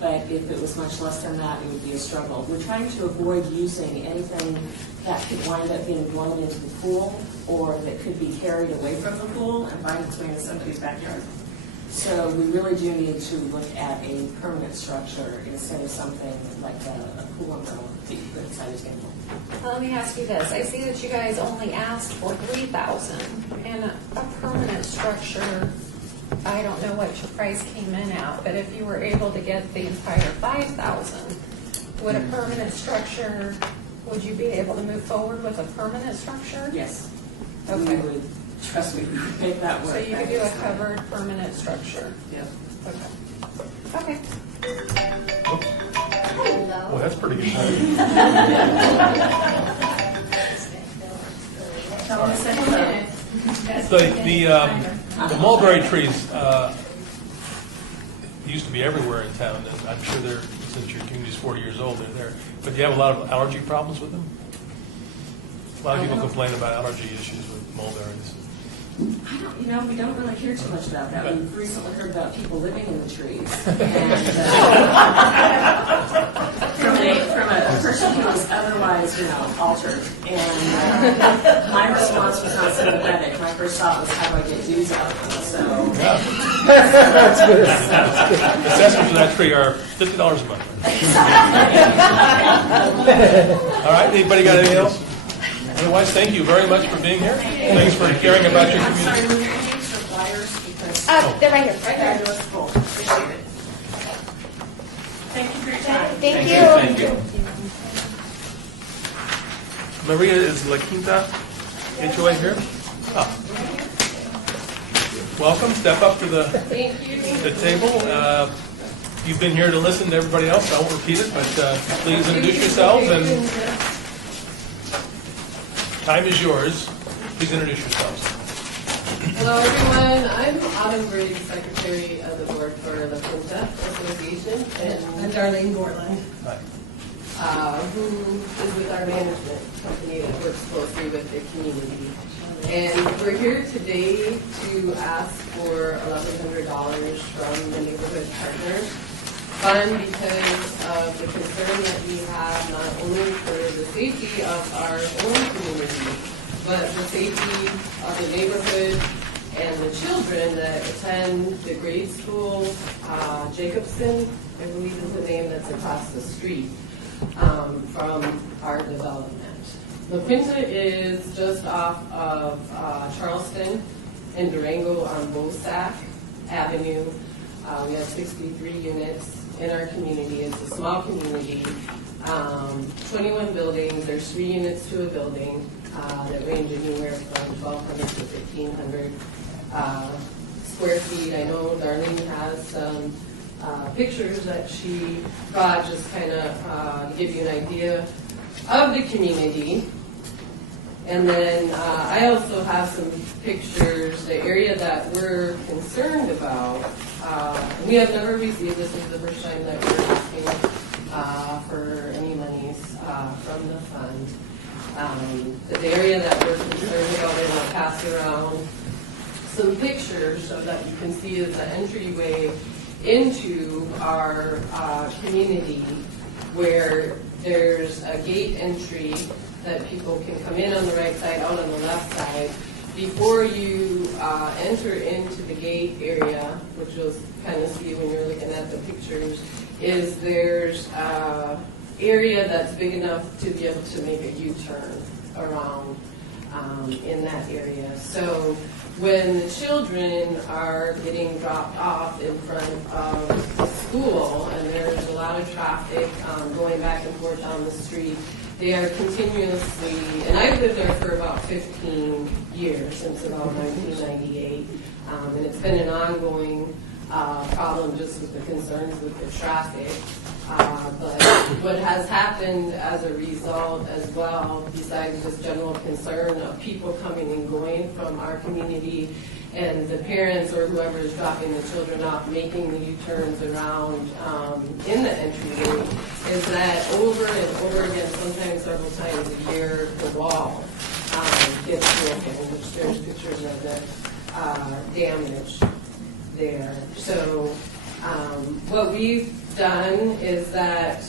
But if it was much less than that, it would be a struggle. We're trying to avoid using anything that could wind up being blown into the pool or that could be carried away from the pool and find its way into somebody's backyard. So we really do need to look at a permanent structure instead of something like a pool umbrella that you put inside his game. Let me ask you this. I see that you guys only asked for $3,000, and a permanent structure, I don't know what your price came in at, but if you were able to get the entire $5,000, would a permanent structure, would you be able to move forward with a permanent structure? Yes. Okay. We would, trust me, we could make that work. So you could do a covered permanent structure? Yep. Okay. Well, that's pretty good. The mulberry trees used to be everywhere in town, and I'm sure they're, since your community's 40 years old, they're there. But do you have a lot of allergy problems with them? A lot of people complain about allergy issues with mulberries. We don't really hear too much about that. We've recently heard about people living in the trees. And from a person who was otherwise, altered. And my response was not sympathetic. My first thought was, how do I get dues out of them? So That's good. Assessments for that tree are $50 a month. All right, anybody got anything else? Otherwise, thank you very much for being here. Thanks for caring about your I'm sorry, community. were there any extra flyers? Because They're right here. fabulous full. Appreciate it. Thank you for your time. Thank you. Thank you. Maria, is La Quinta HOA here? Ah. Welcome, step up to the table. You've been here to listen to everybody else, I won't repeat it, but please introduce yourselves, and time is yours. Please introduce yourselves. Hello, everyone. I'm Autumn Brady, Secretary of the Board for La Quinta Association, and I'm Darlene Borland, who is with our management company that works closely with the community. And we're here today to ask for $1,100 from the Neighborhood Partners Fund because of the concern that we have not only for the safety of our own community, but the safety of the neighborhood and the children that attend the grade school, Jacobson, I believe is the name that's across the street from our development. La Quinta is just off of Charleston and Durango on Bosack Avenue. We have 63 units in our community. It's a small community. 21 buildings. There's 3 units to a building that range anywhere from 1,200 to 1,500 square feet. I know Darlene has some pictures that she brought just kind of to give you an idea of the community. And then I also have some pictures, the area that we're concerned about. We have never received, this is the first time that we're asking for any monies from the fund. The area that we're concerned about, I want to pass around some pictures so that you can see is the entryway into our community, where there's a gate entry that people can come in on the right side, out on the left side. Before you enter into the gate area, which you'll kind of see when you're looking at the pictures, is there's area that's big enough to be able to make a U-turn around in that area. So when the children are getting dropped off in front of the school, and there's a lot of traffic going back and forth down the street, they are continuously, and I've lived there for about 15 years, since about 1998, and it's been an ongoing problem just with the concerns with the traffic. But what has happened as a result as well, besides just general concern of people coming and going from our community and the parents or whoever is dropping the children off making the U-turns around in the entryway, is that over and over again, sometimes several times a year, the wall gets broken, which there's pictures of the damage there. So what we've done is that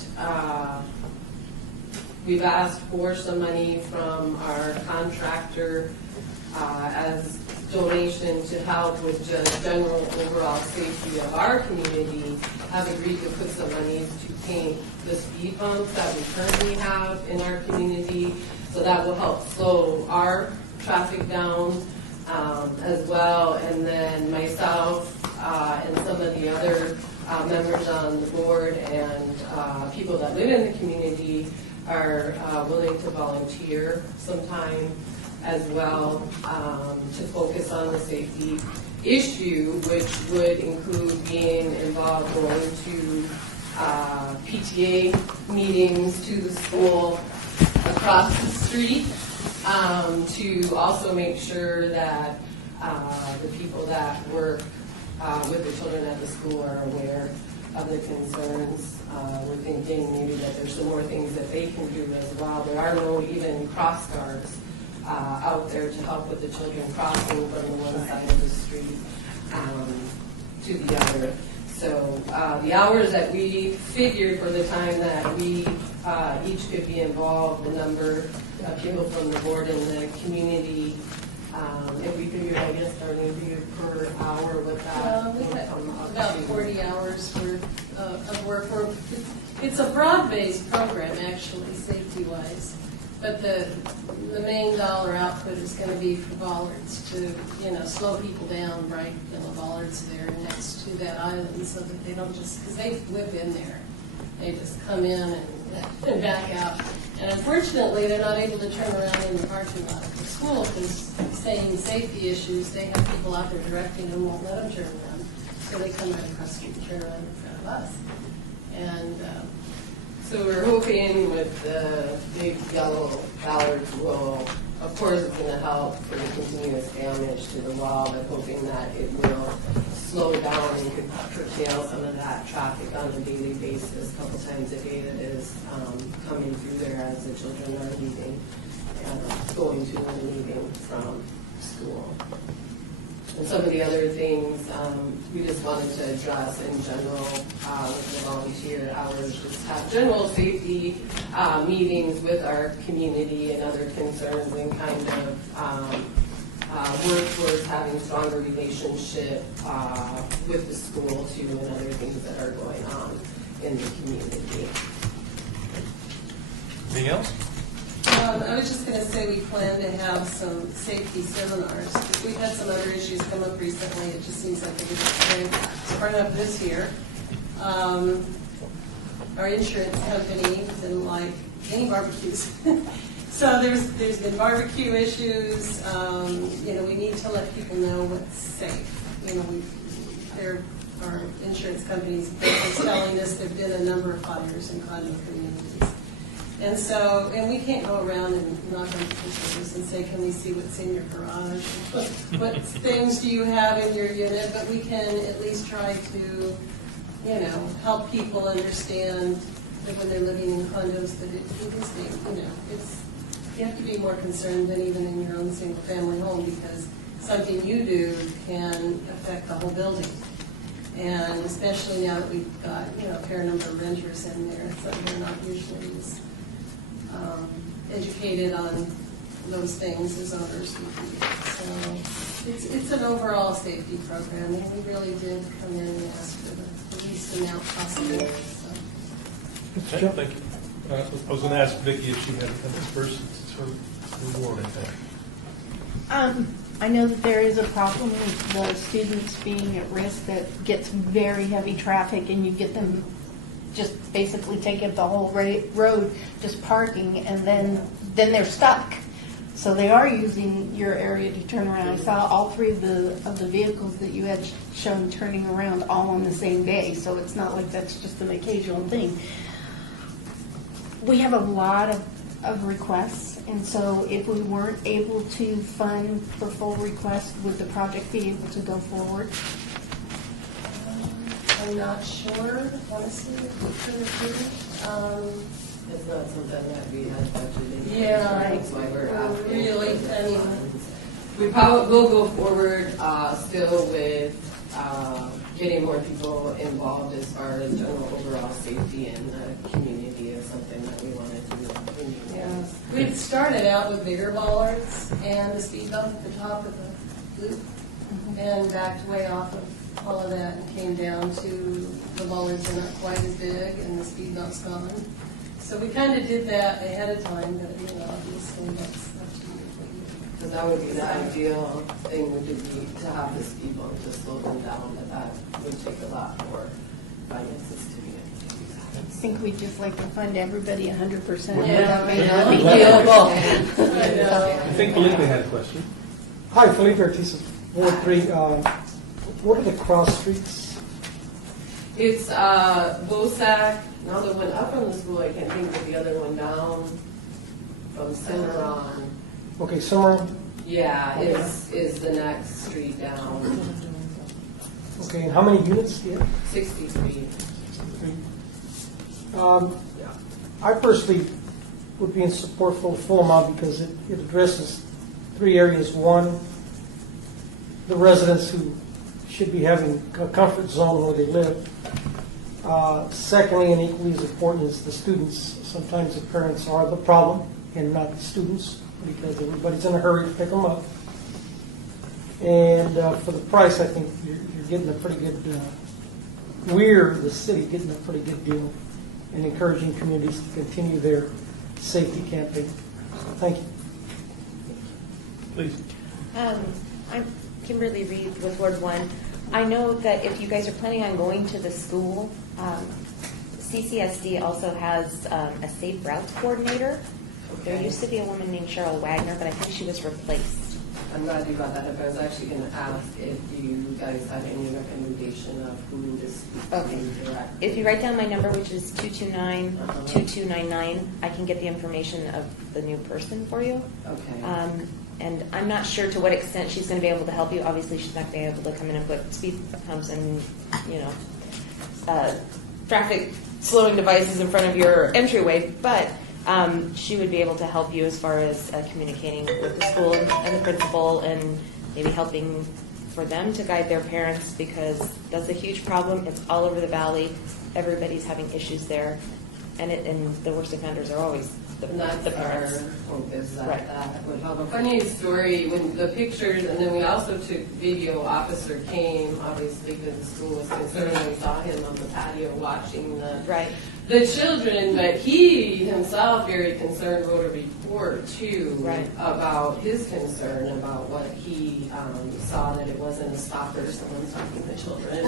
We've asked for some money from our contractor as donation to help with just general overall safety of our community. Have agreed to put some money to paint the speed bumps that we currently have in our community. So that will help slow our traffic down as well. And then myself and some of the other members on the board and people that live in the community are willing to volunteer sometime as well to focus on the safety issue, which would include being involved going to PTA meetings to the school across the street, to also make sure that the people that work with the children at the school are aware of the concerns. We're thinking maybe that there's some more things that they can do as well. There are no even cross guards out there to help with the children crossing from the one side of the street to the other. So the hours that we figured for the time that we each could be involved, the number of people from the board and the community, if we figured, I guess, Darlene, per hour with that. We had about 40 hours worth of work. It's a broad-based program, actually, safety-wise. But the main dollar output is going to be for bollards to, slow people down, right? Yellow bollards there next to that island so that they don't just, because they whip in there. They just come in and back out. And unfortunately, they're not able to turn around in the parking lot of the school because, saying safety issues, they have people out there directing them, won't let them turn around. So they come right across the street and turn around in front of us. And so we're hoping with the big yellow bollards will, of course, it's going to help for the continuous damage to the wall, but hoping that it will slow down and could curtail some of that traffic on a daily basis, a couple times a day that is coming through there as the children are leaving and going to and leaving from school. And some of the other things we just wanted to address in general with the volunteer hours, just have general safety meetings with our community and other concerns and kind of work towards having stronger relationship with the school too and other things that are going on in the community. Anything else? I was just going to say we plan to have some safety seminars. We've had some other issues come up recently. It just seems like a good time to bring up this year. Our insurance company didn't like any barbecues. So there's been barbecue issues. We need to let people know what's safe. Our insurance companies are telling us there've been a number of fires in condo communities. And we can't go around and knock on people's doors and say, can we see what's in your garage? What things do you have in your unit? But we can at least try to, help people understand that when they're living in condos that it is, you have to be more concerned than even in your own single family home because something you do can affect the whole building. And especially now that we've got, a fair number of renters in there, so they're not usually as educated on those things as owners would be. So it's an overall safety program, and we really did come in and ask for the least amount possible. Okay, thank you. I was going to ask Vicki if she had a person sort of reward, I think. I know that there is a problem with the students being at risk that gets very heavy traffic and you get them just basically take up the whole road, just parking, and then they're stuck. So they are using your area to turn around. I saw all three of the vehicles that you had shown turning around all on the same day, so it's not like that's just an occasional thing. We have a lot of requests, and so if we weren't able to fund for full request, would the project be able to go forward? I'm not sure, honestly, if we could have done it. It's not something that we had budgeted. Yeah, That's why we're asking. really, I mean, we probably will go forward still with getting more people involved as far as general overall safety in the community is something that we wanted to continue. Yeah. We started out with bigger bollards and the speed bump at the top of the loop, and backed way off of all of that and came down to the bollards are not quite as big and the speed bump's gone. So we kind of did that ahead of time, but obviously that's up to you. Because that would be the ideal thing would be to have the speed bump to slow them down, but that would take a lot more finances to be able to do that. I think we'd just like to fund everybody 100%. Yeah, That may yeah. not be doable. I think Felipe had a question. Hi, Felipe Ortiz, Ward 3. What are the cross streets? It's Bosac, now the one up from the school, I can't think of the other one down from Cimarron. Okay, Cimarron. Yeah, is the next street down. Okay, and how many units do you have? 63. I personally would be in support for the full amount because it addresses 3 areas. One, the residents who should be having a comfort zone where they live. Secondly, and equally as important, is the students. Sometimes the parents are the problem and not the students because everybody's in a hurry to pick them up. And for the price, I think you're getting a pretty good, we're, the city, getting a pretty good deal and encouraging communities to continue their safety campaign. Thank you. Please. I'm Kimberly Reed with Ward 1. I know that if you guys are planning on going to the school, CCSD also has a safe routes coordinator. There used to be a woman named Cheryl Wagner, but I think she was replaced. I'm glad you brought that up. I was actually going to ask if you guys had any recommendation of who to speak to directly. If you write down my number, which is 229-2299, I can get the information of the new person for you. Okay. And I'm not sure to what extent she's going to be able to help you. Obviously, she's not going to be able to come in and put speed bumps and, traffic slowing devices in front of your entryway, but she would be able to help you as far as communicating with the school and the principal and maybe helping for them to guide their parents because that's a huge problem. It's all over the valley. Everybody's having issues there. And the worst offenders are always the parents. Our hope is that Right. that would help. A funny story, when the pictures, and then we also took video, officer came, obviously, because the school was concerned. We saw him on the patio watching the children, but he himself very concerned wrote a report too about his concern about what he saw, that it wasn't a stalker, someone stalking the children,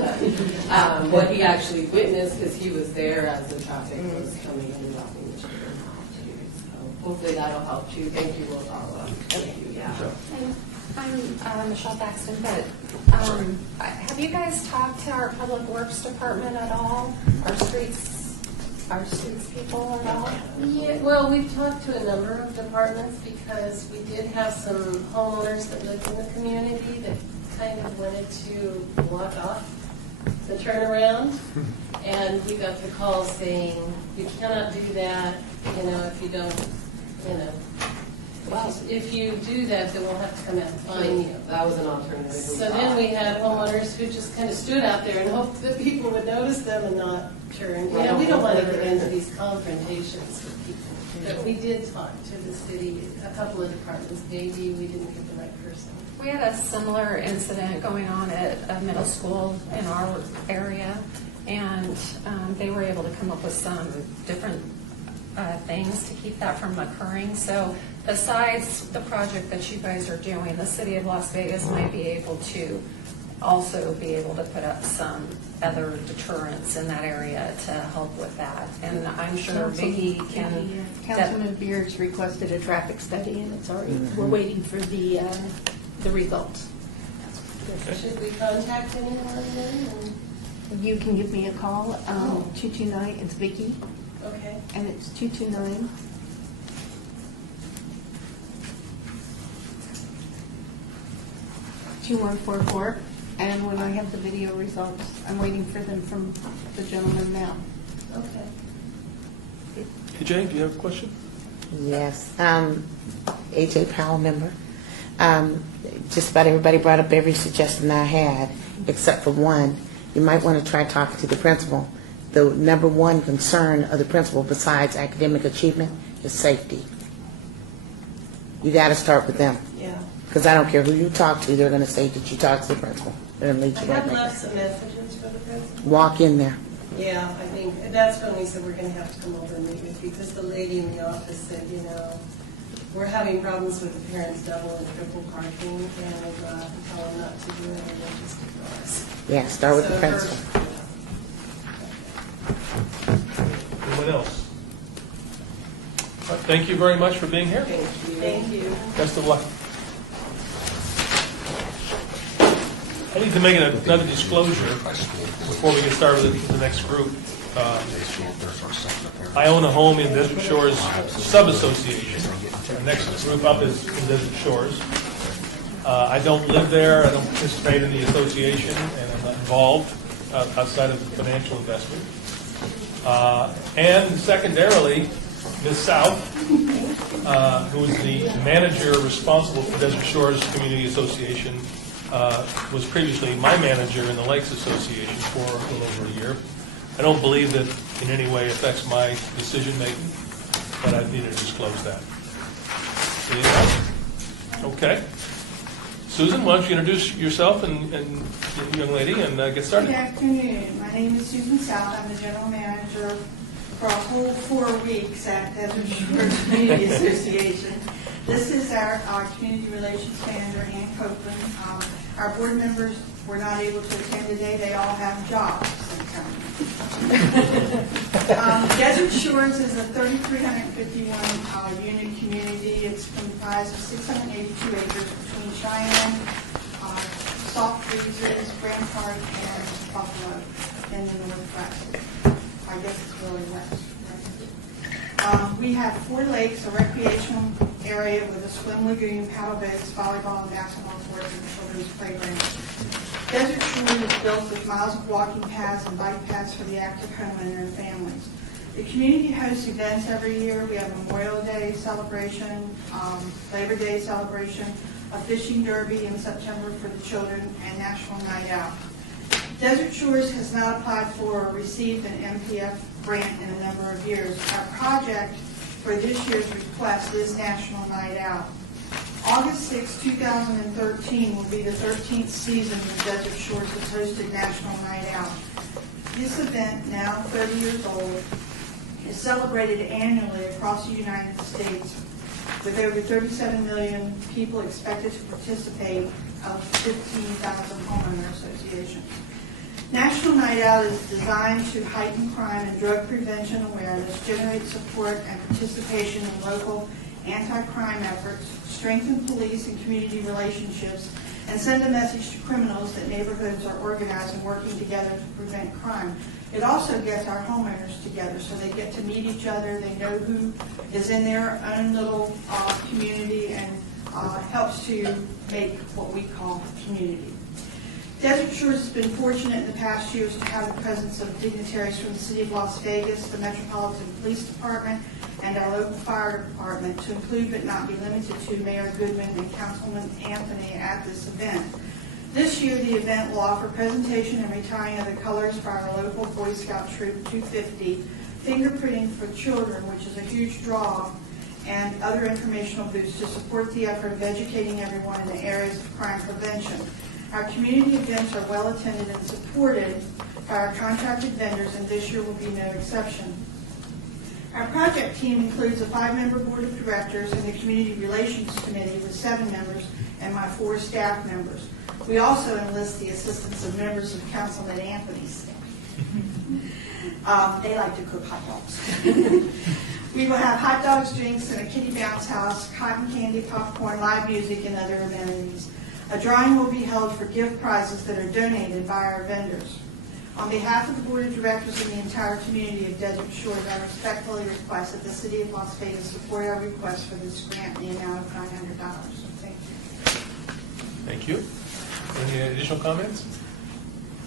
but what he actually witnessed because he was there as the traffic was coming in and dropping the children off too. So hopefully that'll help too. Thank you. We'll follow up. Thank you. Yeah. I'm Michelle Baxton, but have you guys talked to our Public Works Department at all? Our streets people at all? Yeah, well, we've talked to a number of departments because we did have some homeowners that lived in the community that kind of wanted to block off the turnaround. And we got the call saying, you cannot do that, if you don't, if you do that, then we'll have to come out and fine you. That was an alternative. So then we had homeowners who just kind of stood out there and hoped that people would notice them and not turn. We don't want to get into these confrontations with people. But we did talk to the city, a couple of departments. Maybe we didn't get the right person. We had a similar incident going on at a middle school in our area, and they were able to come up with some different things to keep that from occurring. So besides the project that you guys are doing, the city of Las Vegas might be able to also be able to put up some other deterrents in that area to help with that. And I'm sure Vicki can. Councilman Beard's requested a traffic study, and it's already, we're waiting for the results. Should we contact anyone then? You can give me a call, 229, it's Vicki, Okay. and it's 229. $2144, and when I have the video results, I'm waiting for them from the gentleman now. Okay. AJ, do you have a question? Yes, AJ Powell member. Just about everybody brought up every suggestion I had, except for one. you might want to try talking to the principal. The number one concern of the principal, besides academic achievement, is safety. You got to start with them. Yeah. Because I don't care who you talk to, they're going to say that you talked to the principal. They're going to lead I you right have back. left some messages for the principal. Walk in there. Yeah, I think that's when we said we're going to have to come over and meet with you, because the lady in the office said, you know, we're having problems with the parents double and triple parking, and tell them not to do it, and then just ignore us. Yeah, start with the So principal. Anyone else? All right, thank you very much for being here. Thank you. Best of luck. I need to make another disclosure before we get started with the next group. I own a home in Desert Shores Sub-Association. The next group up is in Desert Shores. I don't live there, I don't participate in the association, and I'm not involved outside of the financial investment. And secondarily, Ms. South, who is the manager responsible for Desert Shores Community Association, was previously my manager in the Lakes Association for a little over a year. I don't believe that in any way affects my decision-making, but I need to disclose that. Anything else? Okay. Susan, why don't you introduce yourself and the young lady and get started. Good afternoon. My name is Susan South. I'm the general manager for a whole 4 weeks at Desert Shores Community Association. This is our community relations manager, Ann Copeland. Our board members were not able to attend today. They all have jobs. Desert Shores is a 3,351 unit community. It's comprised of 682 acres between Cheyenne, Soft Breezes, Grand Park, and Buffalo in the northwest. I guess it's really west. Right? We have 4 lakes, a recreational area with a swim lagoon, paddle boats, volleyball and basketball courts, and children's playgrounds. Desert Shores is built with miles of walking paths and bike paths for the active homeowner and families. The community hosts events every year. We have Memorial Day celebration, Labor Day celebration, a fishing derby in September for the children, and National Night Out. Desert Shores has not applied for or received an MPF grant in a number of years. Our project for this year's request is National Night Out. August 6, 2013 will be the 13th season that Desert Shores has hosted National Night Out. This event, now 30 years old, is celebrated annually across the United States with over 37 million people expected to participate of 15,000 homeowner associations. National Night Out is designed to heighten crime and drug prevention awareness, generate support and participation in local anti-crime efforts, strengthen police and community relationships, and send a message to criminals that neighborhoods are organized and working together to prevent crime. It also gets our homeowners together so they get to meet each other, they know who is in their own little community, and helps to make what we call community. Desert Shores has been fortunate in the past years to have the presence of dignitaries from the City of Las Vegas, the Metropolitan Police Department, and our local fire department, to include but not be limited to Mayor Goodman and Councilman Anthony at this event. This year, the event will offer presentation and retiring of the colors for our local Boy Scout Troop 250, fingerprinting for children, which is a huge draw, and other informational booths to support the effort of educating everyone in the areas of crime prevention. Our community events are well attended and supported by our contracted vendors, and this year will be no exception. Our project team includes a 5-member board of directors and the community relations committee with 7 members and my 4 staff members. We also enlist the assistance of members of Councilman Anthony's staff. They like to cook hot dogs. We will have hot dogs, drinks, and a kitty bounce house, cotton candy, popcorn, live music, and other amenities. A drawing will be held for gift prizes that are donated by our vendors. On behalf of the Board of Directors and the entire community of Desert Shores, I respectfully request that the City of Las Vegas support our request for this grant in the amount of $900. Thank you. Thank you. Any additional comments?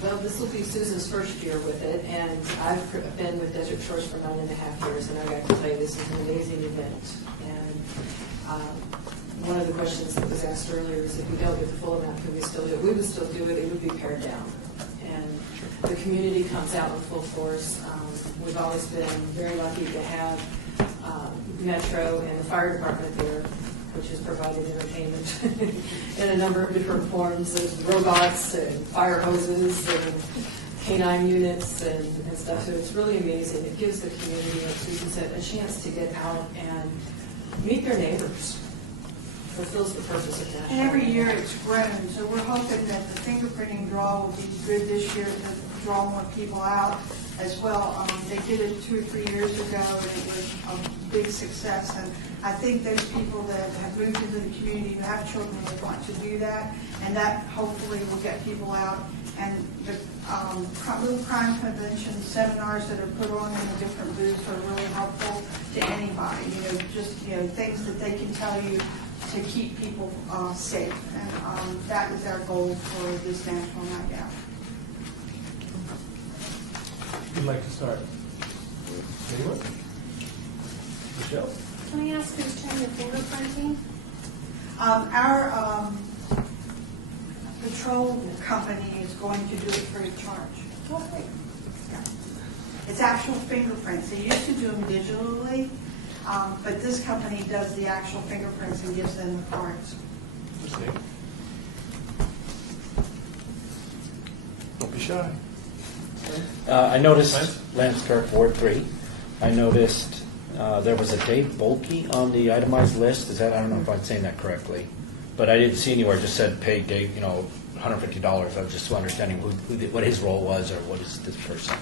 Well, this will be Susan's first year with it, and I've been with Desert Shores for 9.5 years, and I got to tell you, this is an amazing event. And one of the questions that was asked earlier is if we don't get the full amount, can we still do it? We would still do it. It would be pared down. and the community comes out in full force. We've always been very lucky to have Metro and the fire department there, which has provided entertainment in a number of different forms. There's robots and fire hoses and canine units and stuff, so it's really amazing. It gives the community, like Susan said, a chance to get out and meet their neighbors. Fulfills the purpose of National. And every year it's grown, so we're hoping that the fingerprinting draw will be good this year to draw more people out as well. They did it 2 or 3 years ago, and it was a big success. And I think those people that have moved into the community who have children would want to do that, and that hopefully will get people out. And the little crime prevention seminars that are put on in the different booths are really helpful to anybody. Just things that they can tell you to keep people safe, and that is our goal for this National Night Out. Who'd like to start? Anyone? Michelle? Can I ask who's doing the fingerprinting? Our patrol company is going to do it free of charge. Yeah. It's actual fingerprints. They used to do them digitally, but this company does the actual fingerprints and gives them the cards. Interesting. Don't be shy. I noticed, Lance Kirk, Ward 3, I noticed there was a Dave Bolke on the itemized list. Is that, I don't know if I'm saying that correctly, but I didn't see anywhere, it just said pay Dave, $150. I was just understanding what his role was, or what is this person?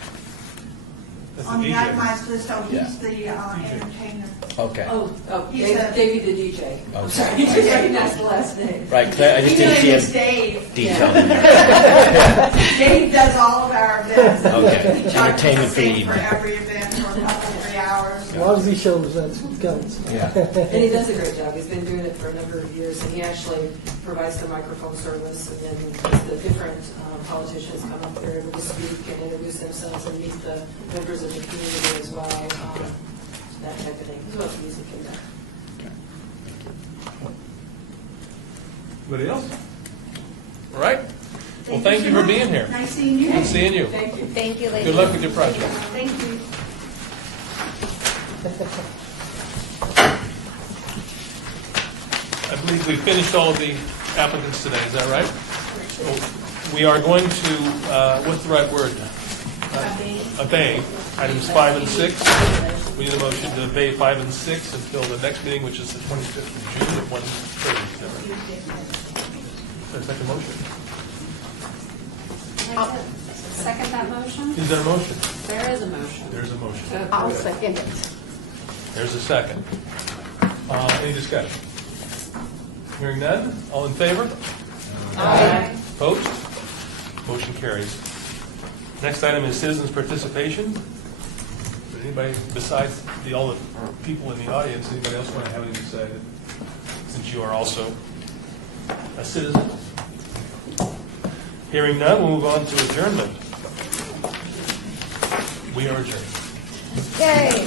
That's On the DJ. itemized list, Yeah. he's the entertainer. Okay. He's a- Davey the DJ. I'm Okay. sorry, you just recognized the last name. Right, 'cause I just didn't see His him name is Dave. detailed in there. Dave does all of our events. Okay. He charges Entertainment the for the same for evening. every event for a couple, 3 hours. As long as he shows that counts. Yeah. And he does a great job. He's been doing it for a number of years, and he actually provides the microphone service, and then the different politicians come up there to speak and introduce themselves and meet the members of the community as well, that type of thing, as well as music and that. Anybody else? All right. Well, thank you for being here. Nice seeing you. Good seeing you. Thank you. Thank you, ladies. Good luck with your project. Thank you. I believe we finished all of the applicants today, is that right? We are going to, what's the right word? Obey items 5 and 6. We need a motion to obey 5 and 6 until the next meeting, which is the 25th of June at 1:30. Is that right? Is that the motion? Second that motion? Is there a motion? There is a motion. There's a motion. I'll second it. There's a second. Any discussion? Hearing none, all in favor? Aye. Opposed? Motion carries. Next item is citizens' participation. Would anybody, besides all the people in the audience, anybody else want to have anything to say, since you are also a citizen? Hearing none, we'll move on to adjournment. We are adjourned. Yay.